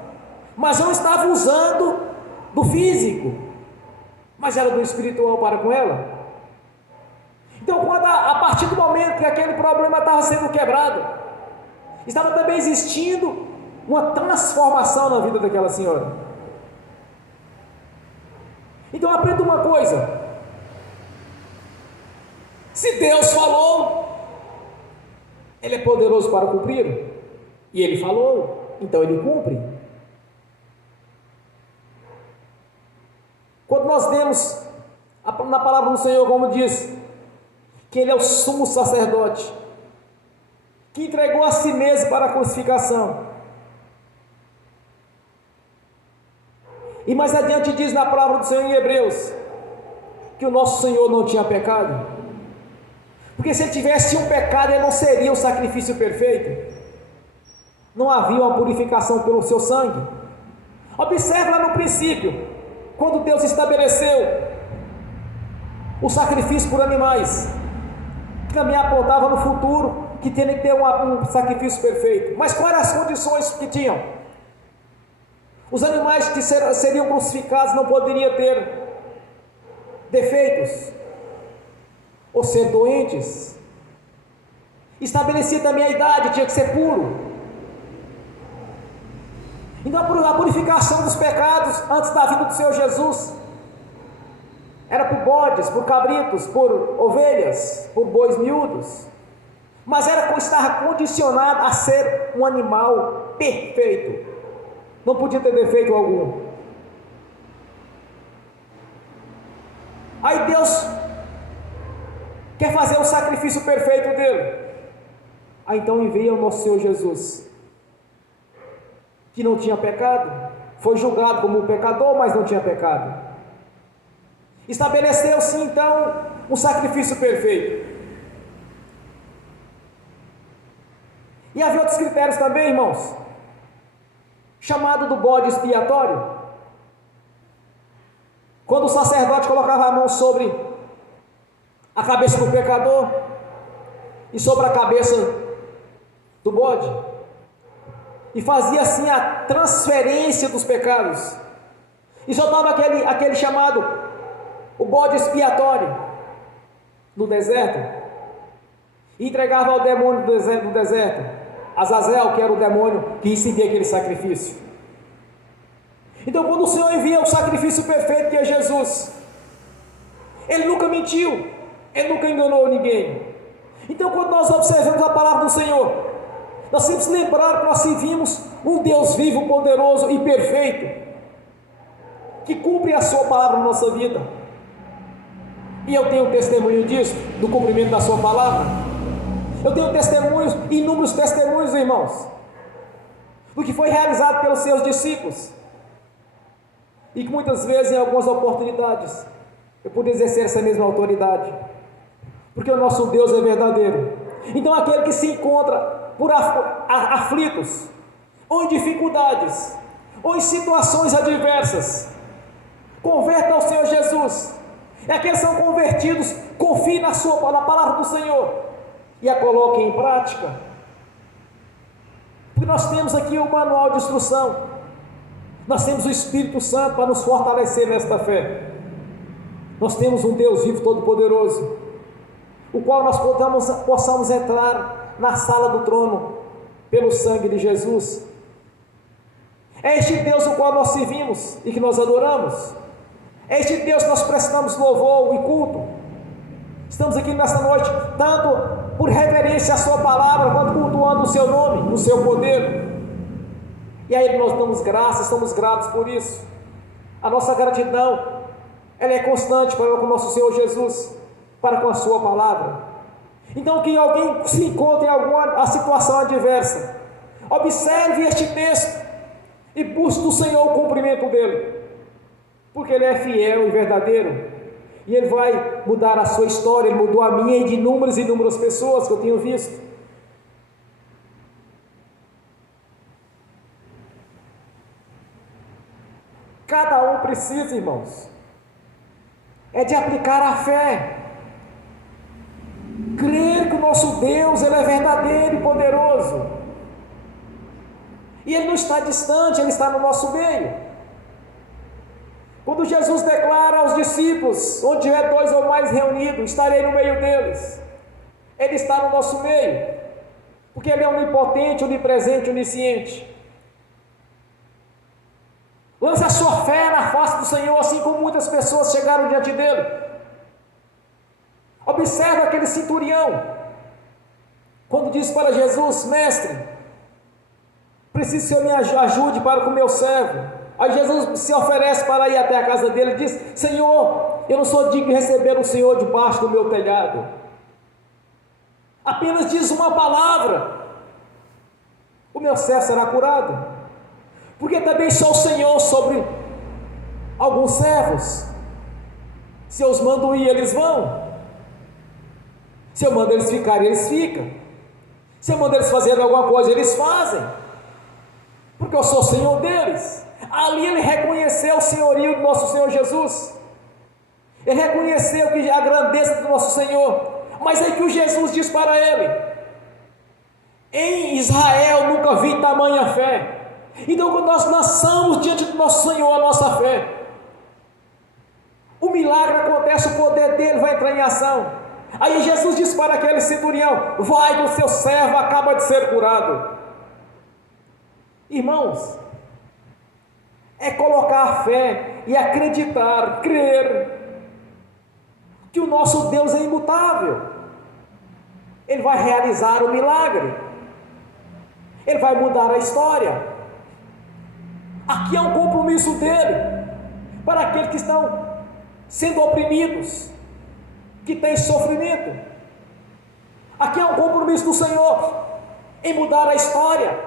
mas eu não estava usando do físico, mas era do espiritual para com ela. Então quando a partir do momento que aquele problema estava sendo quebrado, estava também existindo uma transformação na vida daquela senhora. Então aprenda uma coisa: se Deus falou, Ele é poderoso para cumprir, e Ele falou, então Ele cumpre. Quando nós lemos na palavra do Senhor, como diz, que Ele é o sumo sacerdote, que entregou a si mesmo para a crucificação, e mais adiante diz na palavra do Senhor em Hebreus, que o nosso Senhor não tinha pecado, porque se Ele tivesse um pecado, Ele não seria o sacrifício perfeito, não havia uma purificação pelo seu sangue. Observe lá no princípio, quando Deus estabeleceu o sacrifício por animais, que também apontava no futuro, que teria que ter um sacrifício perfeito. Mas quais eram as condições que tinham? Os animais que seriam crucificados não poderiam ter defeitos, ou ser doentes. Estabelecia também a idade, tinha que ser puro. Então a purificação dos pecados antes da vinda do Senhor Jesus era por bodes, por cabritos, por ovelhas, por bois miúdos, mas estava condicionado a ser um animal perfeito, não podia ter defeito algum. Aí Deus quer fazer o sacrifício perfeito dele, aí então envia o nosso Senhor Jesus, que não tinha pecado, foi julgado como um pecador, mas não tinha pecado. Estabeleceu-se então um sacrifício perfeito. E havia outros critérios também, irmãos, chamado do bode expiatório. Quando o sacerdote colocava a mão sobre a cabeça do pecador e sobre a cabeça do bode, e fazia assim a transferência dos pecados, e soltava aquele chamado o bode expiatório no deserto, e entregava ao demônio do deserto, Azazel, que era o demônio que recebia aquele sacrifício. Então quando o Senhor envia o sacrifício perfeito, que é Jesus, Ele nunca mentiu, Ele nunca enganou ninguém. Então, quando nós observamos a palavra do Senhor, nós temos que lembrar que nós servimos um Deus vivo, poderoso e perfeito, que cumpre a sua palavra na nossa vida. E eu tenho testemunho disso, do cumprimento da sua palavra. Eu tenho testemunhos, inúmeros testemunhos, irmãos, do que foi realizado pelos seus discípulos, e que muitas vezes, em algumas oportunidades, eu pude exercer essa mesma autoridade, porque o nosso Deus é verdadeiro. Então, aquele que se encontra por aflitos, ou em dificuldades, ou em situações adversas, converta ao Senhor Jesus. E aqueles que são convertidos, confiem na palavra do Senhor e a coloquem em prática. Porque nós temos aqui o manual de instrução, nós temos o Espírito Santo para nos fortalecer nesta fé. Nós temos um Deus vivo, todo-poderoso, o qual nós possamos entrar na sala do trono pelo sangue de Jesus. É este Deus o qual nós servimos e que nós adoramos. É este Deus que nós prestamos louvor e culto. Estamos aqui nesta noite, tanto por reverência à sua palavra, quanto cultuando o seu nome, o seu poder. E a Ele nós damos graças, estamos gratos por isso. A nossa gratidão, ela é constante para com o nosso Senhor Jesus, para com a sua palavra. Então, que alguém se encontre em alguma situação adversa, observe este texto e busque do Senhor o cumprimento dele, porque Ele é fiel e verdadeiro, e Ele vai mudar a sua história. Ele mudou a minha e de inúmeras e inúmeras pessoas que eu tenho visto. Cada um precisa, irmãos, é de aplicar a fé, crer que o nosso Deus, Ele é verdadeiro e poderoso, e Ele não está distante, Ele está no nosso meio. Quando Jesus declara aos discípulos: onde tiver 2 ou mais reunidos, estarei no meio deles, Ele está no nosso meio, porque Ele é onipotente, onipresente, onisciente. Lance a sua fé na face do Senhor, assim como muitas pessoas chegaram diante dele. Observe aquele centurião, quando disse para Jesus: mestre, preciso que o Senhor me ajude para com o meu servo. Aí Jesus se oferece para ir até a casa dele e diz: Senhor, eu não sou digno de receber o Senhor debaixo do meu telhado. Apenas diz uma palavra, o meu servo será curado. Porque também sou o Senhor sobre alguns servos. Se eu os mando ir, eles vão. Se eu mando eles ficarem, eles ficam. Se eu mando eles fazerem alguma coisa, eles fazem, porque eu sou o Senhor deles. Ali ele reconheceu o senhorio do nosso Senhor Jesus. Ele reconheceu que a grandeza do nosso Senhor. Mas aí que o Jesus diz para ele: em Israel nunca vi tamanha fé. Então, quando nós lançamos diante do nosso Senhor a nossa fé, o milagre acontece, o poder dele vai entrar em ação. Aí Jesus disse para aquele centurião: vai, que o seu servo acaba de ser curado. Irmãos, é colocar a fé e acreditar, crer que o nosso Deus é imutável. Ele vai realizar o milagre, Ele vai mudar a história. Aqui é um compromisso dele para aqueles que estão sendo oprimidos, que têm sofrimento. Aqui é um compromisso do Senhor em mudar a história,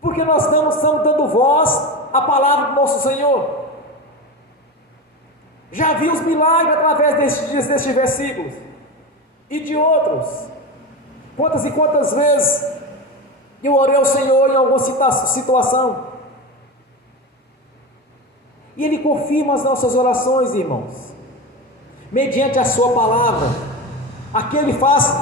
porque nós estamos dando voz à palavra do nosso Senhor. Já vi os milagres através destes versículos e de outros. Quantas e quantas vezes eu orei ao Senhor em alguma situação, e Ele confirma as nossas orações, irmãos, mediante a sua palavra. Aqui Ele faz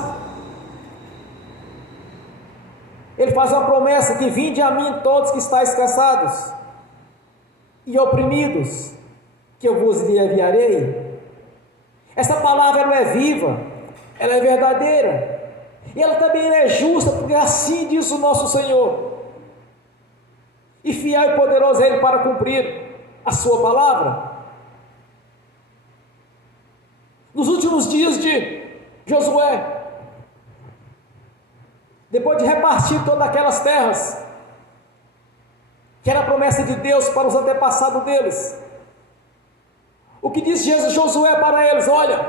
uma promessa: que vinde a mim todos que estáis cansados e oprimidos, que eu vos enviarei. Essa palavra, ela é viva, ela é verdadeira, e ela também é justa, porque assim diz o nosso Senhor, e fiel e poderoso é Ele para cumprir a sua palavra. Nos últimos dias de Josué, depois de repartir todas aquelas terras, que era a promessa de Deus para os antepassados deles, o que diz Josué para eles? Olha,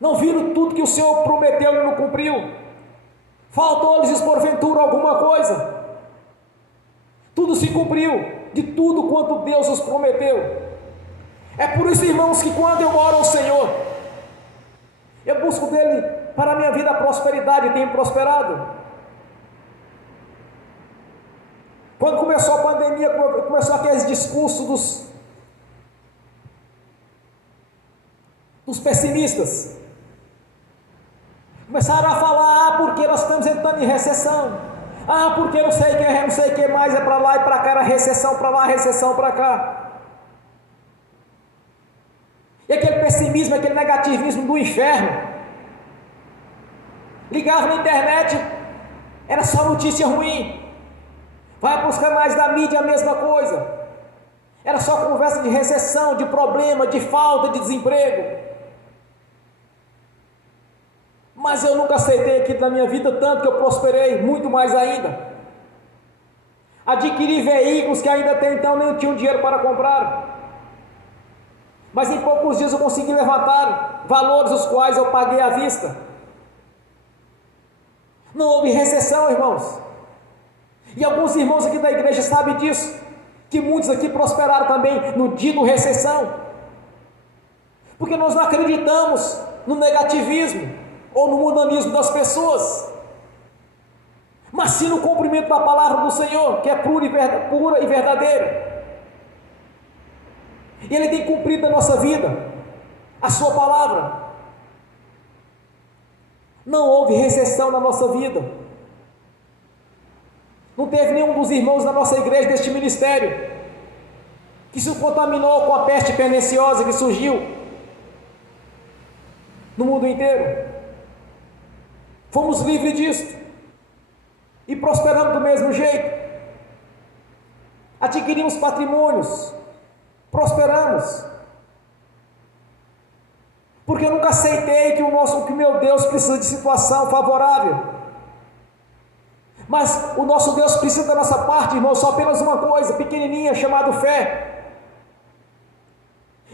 não viram tudo que o Senhor prometeu e não cumpriu? Faltou-lhes porventura alguma coisa? Tudo se cumpriu, de tudo quanto Deus os prometeu. É por isso, irmãos, que quando eu oro ao Senhor, eu busco dele para a minha vida a prosperidade, e tenho prosperado. Quando começou a pandemia, começou aqueles discursos dos pessimistas. Começaram a falar, porque nós estamos entrando em recessão. Porque não sei o que mais, é para lá e para cá, era recessão para lá, recessão para cá. E aquele pessimismo, aquele negativismo do inferno. Ligava na internet, era só notícia ruim. Vai para os canais da mídia, a mesma coisa. Era só conversa de recessão, de problema, de falta, de desemprego. Mas eu nunca aceitei aquilo na minha vida, tanto que eu prosperei, muito mais ainda. Adquiri veículos que ainda até então nem tinham dinheiro para comprar. Mas em poucos dias eu consegui levantar valores os quais eu paguei à vista. Não houve recessão, irmãos. E alguns irmãos aqui da igreja sabem disso, que muitos aqui prosperaram também no dito recessão, porque nós não acreditamos no negativismo ou no mundanismo das pessoas, mas sim no cumprimento da palavra do Senhor, que é pura e verdadeira. E Ele tem cumprido na nossa vida a sua palavra. Não houve recessão na nossa vida. Não teve nenhum dos irmãos da nossa igreja, deste ministério, que se contaminou com a peste perniciosa que surgiu no mundo inteiro. Fomos livres disso e prosperamos do mesmo jeito. Adquirimos patrimônios, prosperamos, porque eu nunca aceitei que o meu Deus precisa de situação favorável. Mas o nosso Deus precisa da nossa parte, irmão, só apenas uma coisa, pequenininha, chamada fé.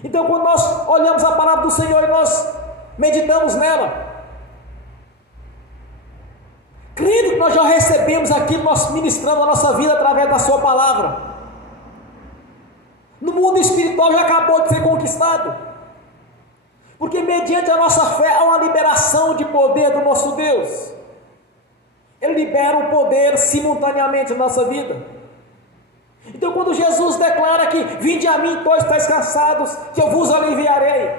Então, quando nós olhamos a palavra do Senhor e nós meditamos nela, crendo que nós já recebemos aquilo, nós ministramos a nossa vida através da sua palavra. No mundo espiritual já acabou de ser conquistado, porque mediante a nossa fé há uma liberação de poder do nosso Deus. Ele libera o poder simultaneamente na nossa vida. Então, quando Jesus declara que vinde a mim todos estáis cansados, que eu vos aliviarei,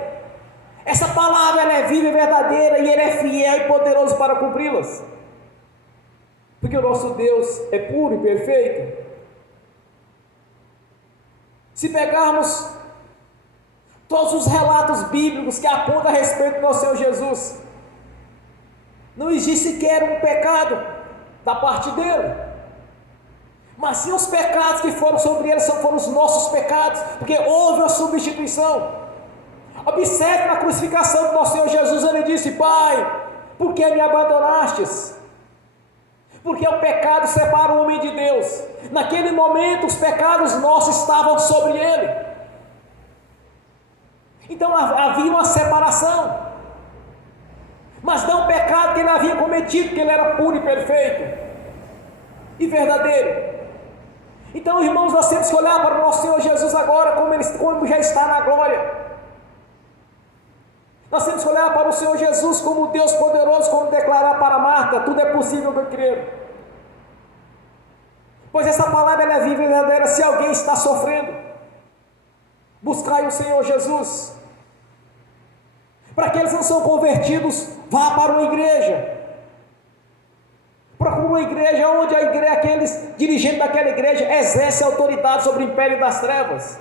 essa palavra ela é viva e verdadeira, e Ele é fiel e poderoso para cumpri-las, porque o nosso Deus é puro e perfeito. Se pegarmos todos os relatos bíblicos que apontam a respeito do nosso Senhor Jesus, não existe sequer um pecado da parte dele, mas sim os pecados que foram sobre ele foram os nossos pecados, porque houve uma substituição. Observe na crucificação do nosso Senhor Jesus, ele disse: Pai, por que me abandonastes? Porque o pecado separa o homem de Deus. Naquele momento os pecados nossos estavam sobre ele, então havia uma separação, mas não o pecado que ele havia cometido, que ele era puro e perfeito e verdadeiro. Então, irmãos, nós temos que olhar para o nosso Senhor Jesus agora, como já está na glória. Nós temos que olhar para o Senhor Jesus como Deus poderoso, como declarar para Marta: tudo é possível para crer. Pois essa palavra ela é viva e verdadeira. Se alguém está sofrendo, buscai o Senhor Jesus. Para aqueles que não são convertidos, vá para uma igreja. Procura uma igreja onde aqueles dirigentes daquela igreja exercem autoridade sobre o império das trevas.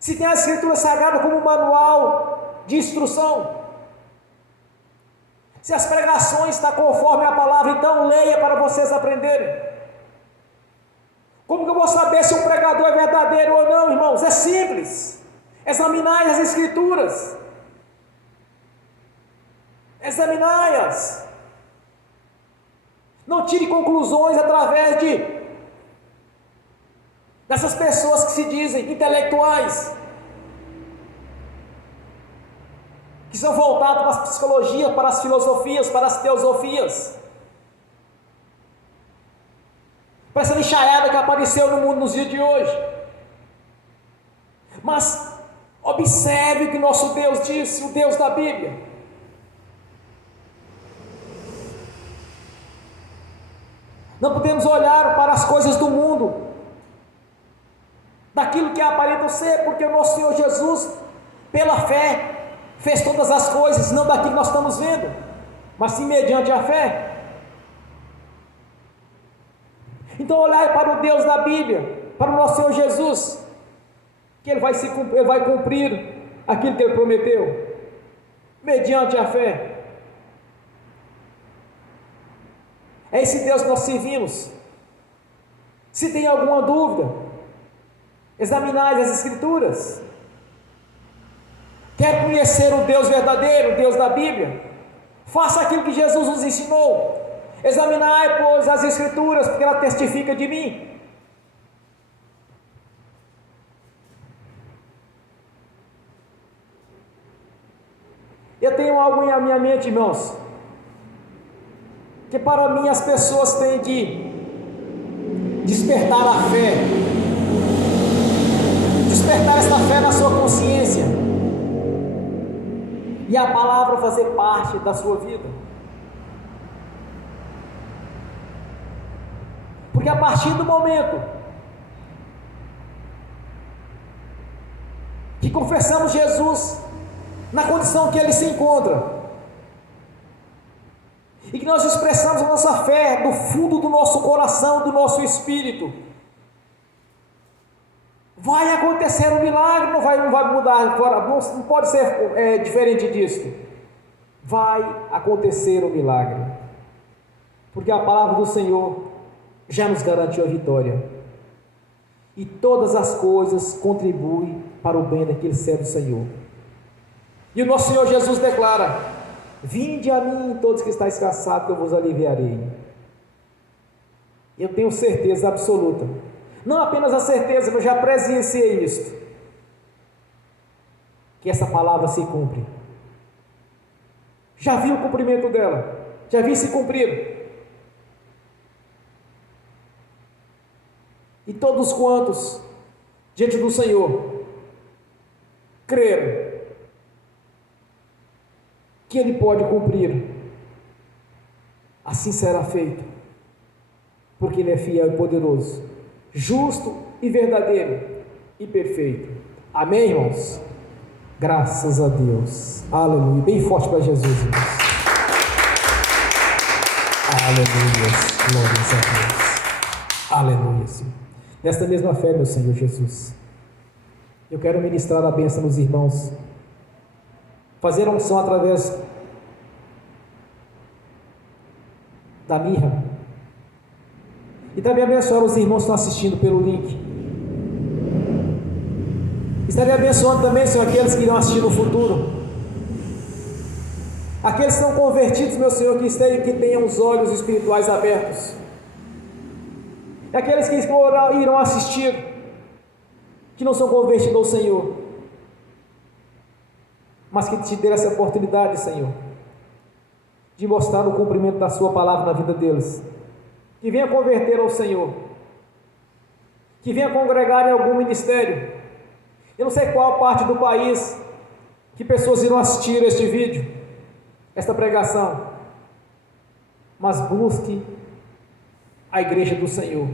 Se tem a Escritura Sagrada como manual de instrução, se as pregações estão conforme a palavra, então leia para vocês aprenderem. Como que eu vou saber se um pregador é verdadeiro ou não, irmãos? É simples. Examinai as Escrituras. Examinai-as. Não tire conclusões através dessas pessoas que se dizem intelectuais, que são voltados para a psicologia, para as filosofias, para as teosofias, para essa lixaiada que apareceu no mundo nos dias de hoje. Mas observe o que nosso Deus disse, o Deus da Bíblia. Não podemos olhar para as coisas do mundo, daquilo que aparenta ser, porque o nosso Senhor Jesus, pela fé, fez todas as coisas, não daquilo que nós estamos vendo, mas sim mediante a fé. Então olhar para o Deus da Bíblia, para o nosso Senhor Jesus, que Ele vai cumprir aquilo que Ele prometeu, mediante a fé. É esse Deus que nós servimos. Se tem alguma dúvida, examinai as Escrituras. Quer conhecer o Deus verdadeiro, o Deus da Bíblia? Faça aquilo que Jesus nos ensinou. Examinai, pois, as Escrituras, porque ela testifica de mim. Eu tenho algo em minha mente, irmãos, que para mim as pessoas têm de despertar a fé, despertar esta fé na sua consciência, e a palavra fazer parte da sua vida. Porque a partir do momento que confessamos Jesus na condição que Ele se encontra, e que nós expressamos a nossa fé do fundo do nosso coração, do nosso espírito, vai acontecer um milagre, não vai mudar, não pode ser diferente disso. Vai acontecer um milagre, porque a palavra do Senhor já nos garantiu a vitória, e todas as coisas contribuem para o bem daquele servo do Senhor. E o nosso Senhor Jesus declara: vinde a mim todos que estáis cansados, que eu vos aliviarei. Eu tenho certeza absoluta, não apenas a certeza, mas já presenciei isto, que essa palavra se cumpre. Já vi o cumprimento dela, já vi se cumprir. E todos quantos diante do Senhor creram que Ele pode cumprir, assim será feito, porque Ele é fiel e poderoso, justo e verdadeiro e perfeito. Amém, irmãos? Graças a Deus. Aleluia. Bem forte para Jesus, irmãos. Aleluia. Glórias a Deus. Aleluia, Senhor. Nesta mesma fé, meu Senhor Jesus, eu quero ministrar a bênção nos irmãos, fazer a unção através da mirra, e também abençoar os irmãos que estão assistindo pelo link. Estarei abençoando também, Senhor, aqueles que irão assistir no futuro, aqueles que estão convertidos, meu Senhor, que tenham os olhos espirituais abertos, e aqueles que irão assistir, que não são convertidos ao Senhor, mas que te dê essa oportunidade, Senhor, de mostrar o cumprimento da sua palavra na vida deles, que venha converter ao Senhor, que venha congregar em algum ministério. Eu não sei qual parte do país que pessoas irão assistir este vídeo, esta pregação, mas busque a igreja do Senhor,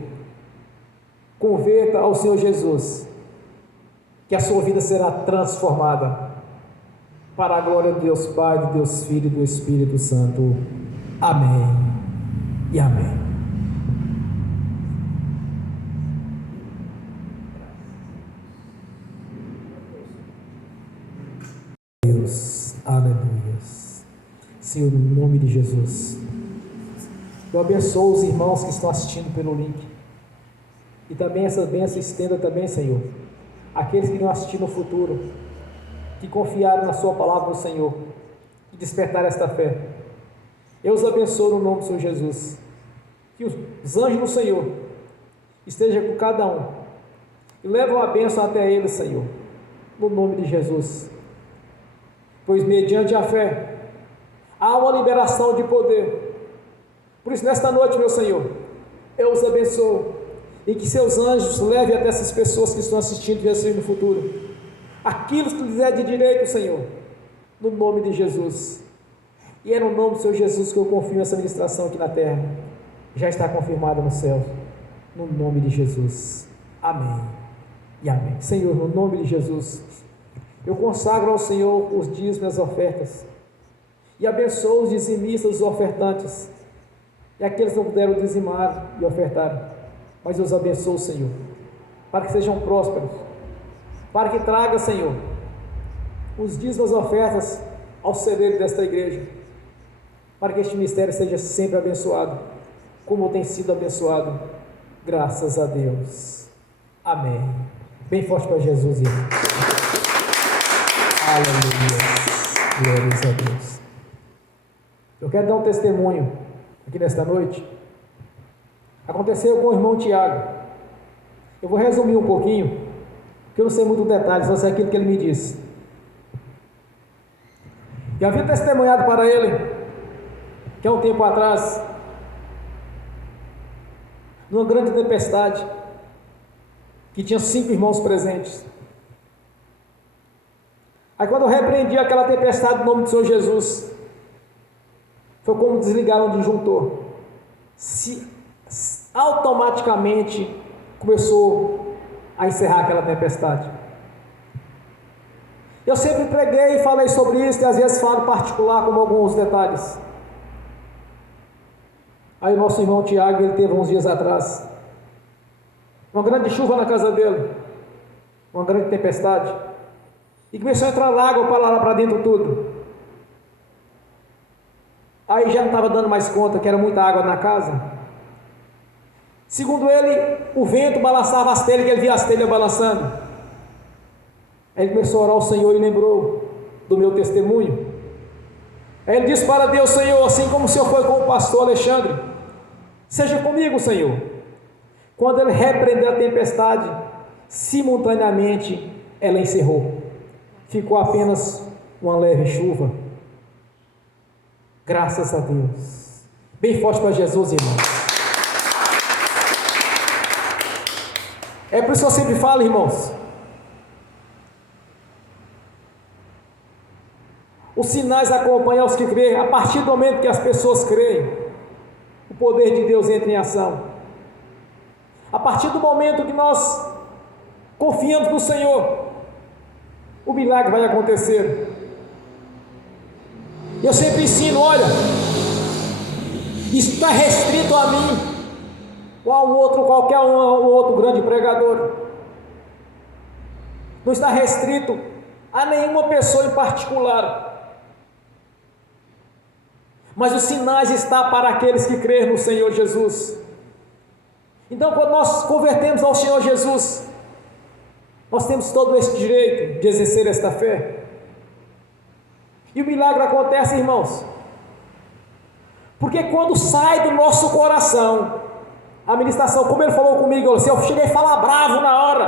converta ao Senhor Jesus, que a sua vida será transformada, para a glória de Deus Pai, de Deus Filho e do Espírito Santo. Amém e amém. Deus, aleluia. Senhor, no nome de Jesus, eu abençoo os irmãos que estão assistindo pelo link, E também essa bênção estenda também, Senhor, aqueles que não assistir no futuro, que confiaram na sua palavra do Senhor, que despertaram esta fé. Eu os abençoo no nome do Senhor Jesus. Que os anjos do Senhor estejam com cada um e levam a bênção até eles, Senhor, no nome de Jesus. Pois mediante a fé há uma liberação de poder. Por isso, nesta noite, meu Senhor, eu os abençoo e que seus anjos levem até essas pessoas que estão assistindo e assistindo no futuro aquilo que lhes é de direito, Senhor, no nome de Jesus. E é no nome do Senhor Jesus que eu confio nessa ministração aqui na terra. Já está confirmada no céu, no nome de Jesus. Amém e amém. Senhor, no nome de Jesus, eu consagro ao Senhor os dízimos e as ofertas, e abençoo os dizimistas, os ofertantes, e aqueles que não puderam dizimar e ofertar, mas eu os abençoo, Senhor, para que sejam prósperos, para que traga, Senhor, os dízimos e as ofertas ao celeiro desta igreja, para que este ministério seja sempre abençoado, como tem sido abençoado, graças a Deus. Amém. Bem forte para Jesus, irmão. Aleluia. Glórias a Deus. Eu quero dar um testemunho aqui nesta noite. Aconteceu com o irmão Tiago. Eu vou resumir um pouquinho, porque eu não sei muito detalhes, só sei aquilo que ele me disse. Eu havia testemunhado para ele que há um tempo atrás, numa grande tempestade, que tinha 5 irmãos presentes. Aí quando eu repreendi aquela tempestade no nome do Senhor Jesus, foi como desligar um disjuntor. Automaticamente começou a encerrar aquela tempestade. Eu sempre preguei e falei sobre isso, e às vezes falo particular como alguns detalhes. Aí o nosso irmão Tiago, ele teve uns dias atrás uma grande chuva na casa dele, uma grande tempestade, e começou a entrar água para lá para dentro tudo. Aí já não estava dando mais conta, que era muita água na casa. Segundo ele, o vento balançava as telhas, que ele via as telhas balançando. Aí ele começou a orar ao Senhor e lembrou do meu testemunho. Aí ele disse para Deus: Senhor, assim como o Senhor foi com o pastor Alexandre, seja comigo, Senhor. Quando ele repreendeu a tempestade, simultaneamente ela encerrou. Ficou apenas uma leve chuva. Graças a Deus. Bem forte para Jesus, irmãos. É por isso que eu sempre falo, irmãos, os sinais acompanham os que creem. A partir do momento que as pessoas creem, o poder de Deus entra em ação. A partir do momento que nós confiamos no Senhor, o milagre vai acontecer. Eu sempre ensino: olha, isso está restrito a mim ou a um outro, qualquer um outro grande pregador. Não está restrito a nenhuma pessoa em particular. Mas os sinais estão para aqueles que creem no Senhor Jesus. Então, quando nós convertemos ao Senhor Jesus, nós temos todo esse direito de exercer esta fé. E o milagre acontece, irmãos, porque quando sai do nosso coração a ministração, como ele falou comigo, assim, eu cheguei a falar bravo na hora.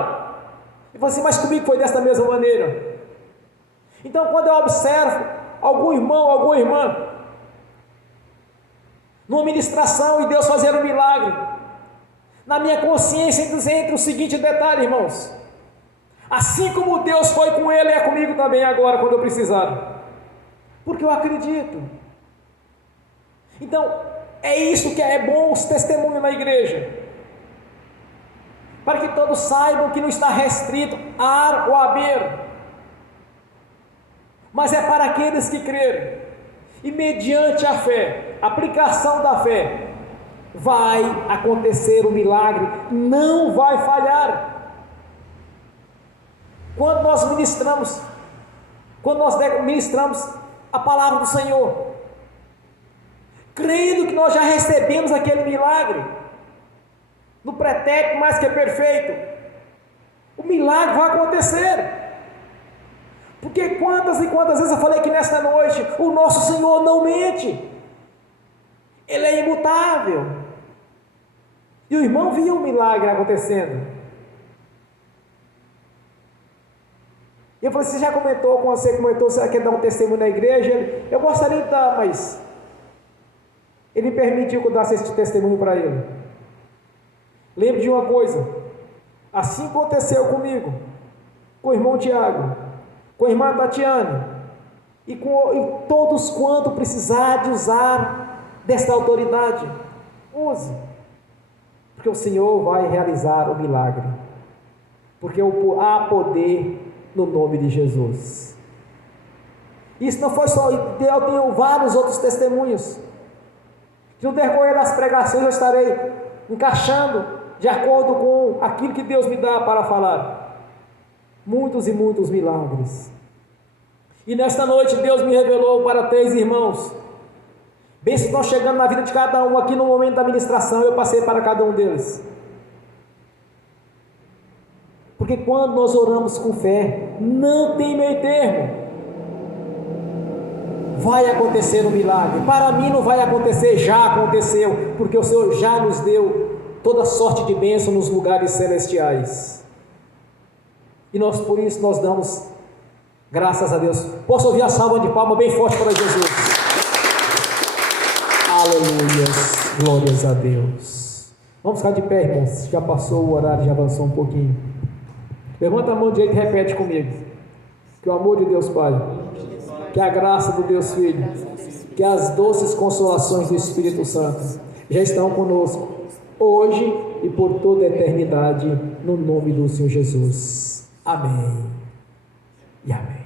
Ele falou assim: mas comigo foi desta mesma maneira. Então, quando eu observo algum irmão, alguma irmã, numa ministração e Deus fazer um milagre, na minha consciência entra o seguinte detalhe, irmãos: assim como Deus foi com ele, é comigo também agora, quando eu precisar, porque eu acredito. Então, é isso que é bom os testemunhos na igreja, para que todos saibam que não está restrito a ar ou a beira, mas é para aqueles que crerem, e mediante a fé, aplicação da fé, vai acontecer o milagre, não vai falhar. Quando nós ministramos a palavra do Senhor, crendo que nós já recebemos aquele milagre, no pretérito mais que perfeito, o milagre vai acontecer. Porque quantas e quantas vezes eu falei que nesta noite, o nosso Senhor não mente, Ele é imutável. E o irmão via o milagre acontecendo. E eu falei, você já comentou, quando você comentou, você quer dar um testemunho na igreja? Eu gostaria de dar, mas ele permitiu que eu desse esse testemunho para ele. Lembre de uma coisa, assim aconteceu comigo, com o irmão Tiago, com a irmã Tatiane, e todos quanto precisar de usar desta autoridade, use, porque o Senhor vai realizar o milagre, porque há poder no nome de Jesus. Isso não foi só, eu tenho vários outros testemunhos, que no decorrer das pregações eu estarei encaixando de acordo com aquilo que Deus me dá para falar, muitos e muitos milagres. E nesta noite Deus me revelou para 3 irmãos, bênçãos estão chegando na vida de cada um. Aqui no momento da ministração eu passei para cada um deles, porque quando nós oramos com fé, não tem meio termo, vai acontecer um milagre. Para mim não vai acontecer, já aconteceu, porque o Senhor já nos deu toda sorte de bênção nos lugares celestiais, e nós, por isso, nós damos graças a Deus. Posso ouvir a salva de palmas bem forte para Jesus? Aleluia, glórias a Deus. Vamos ficar de pé, irmãos, já passou o horário, já avançou um pouquinho. Levanta a mão direita e repete comigo: que o amor de Deus Pai, que a graça do Deus Filho, que as doces consolações do Espírito Santo já estão conosco, hoje e por toda a eternidade, no nome do Senhor Jesus. Amém e amém.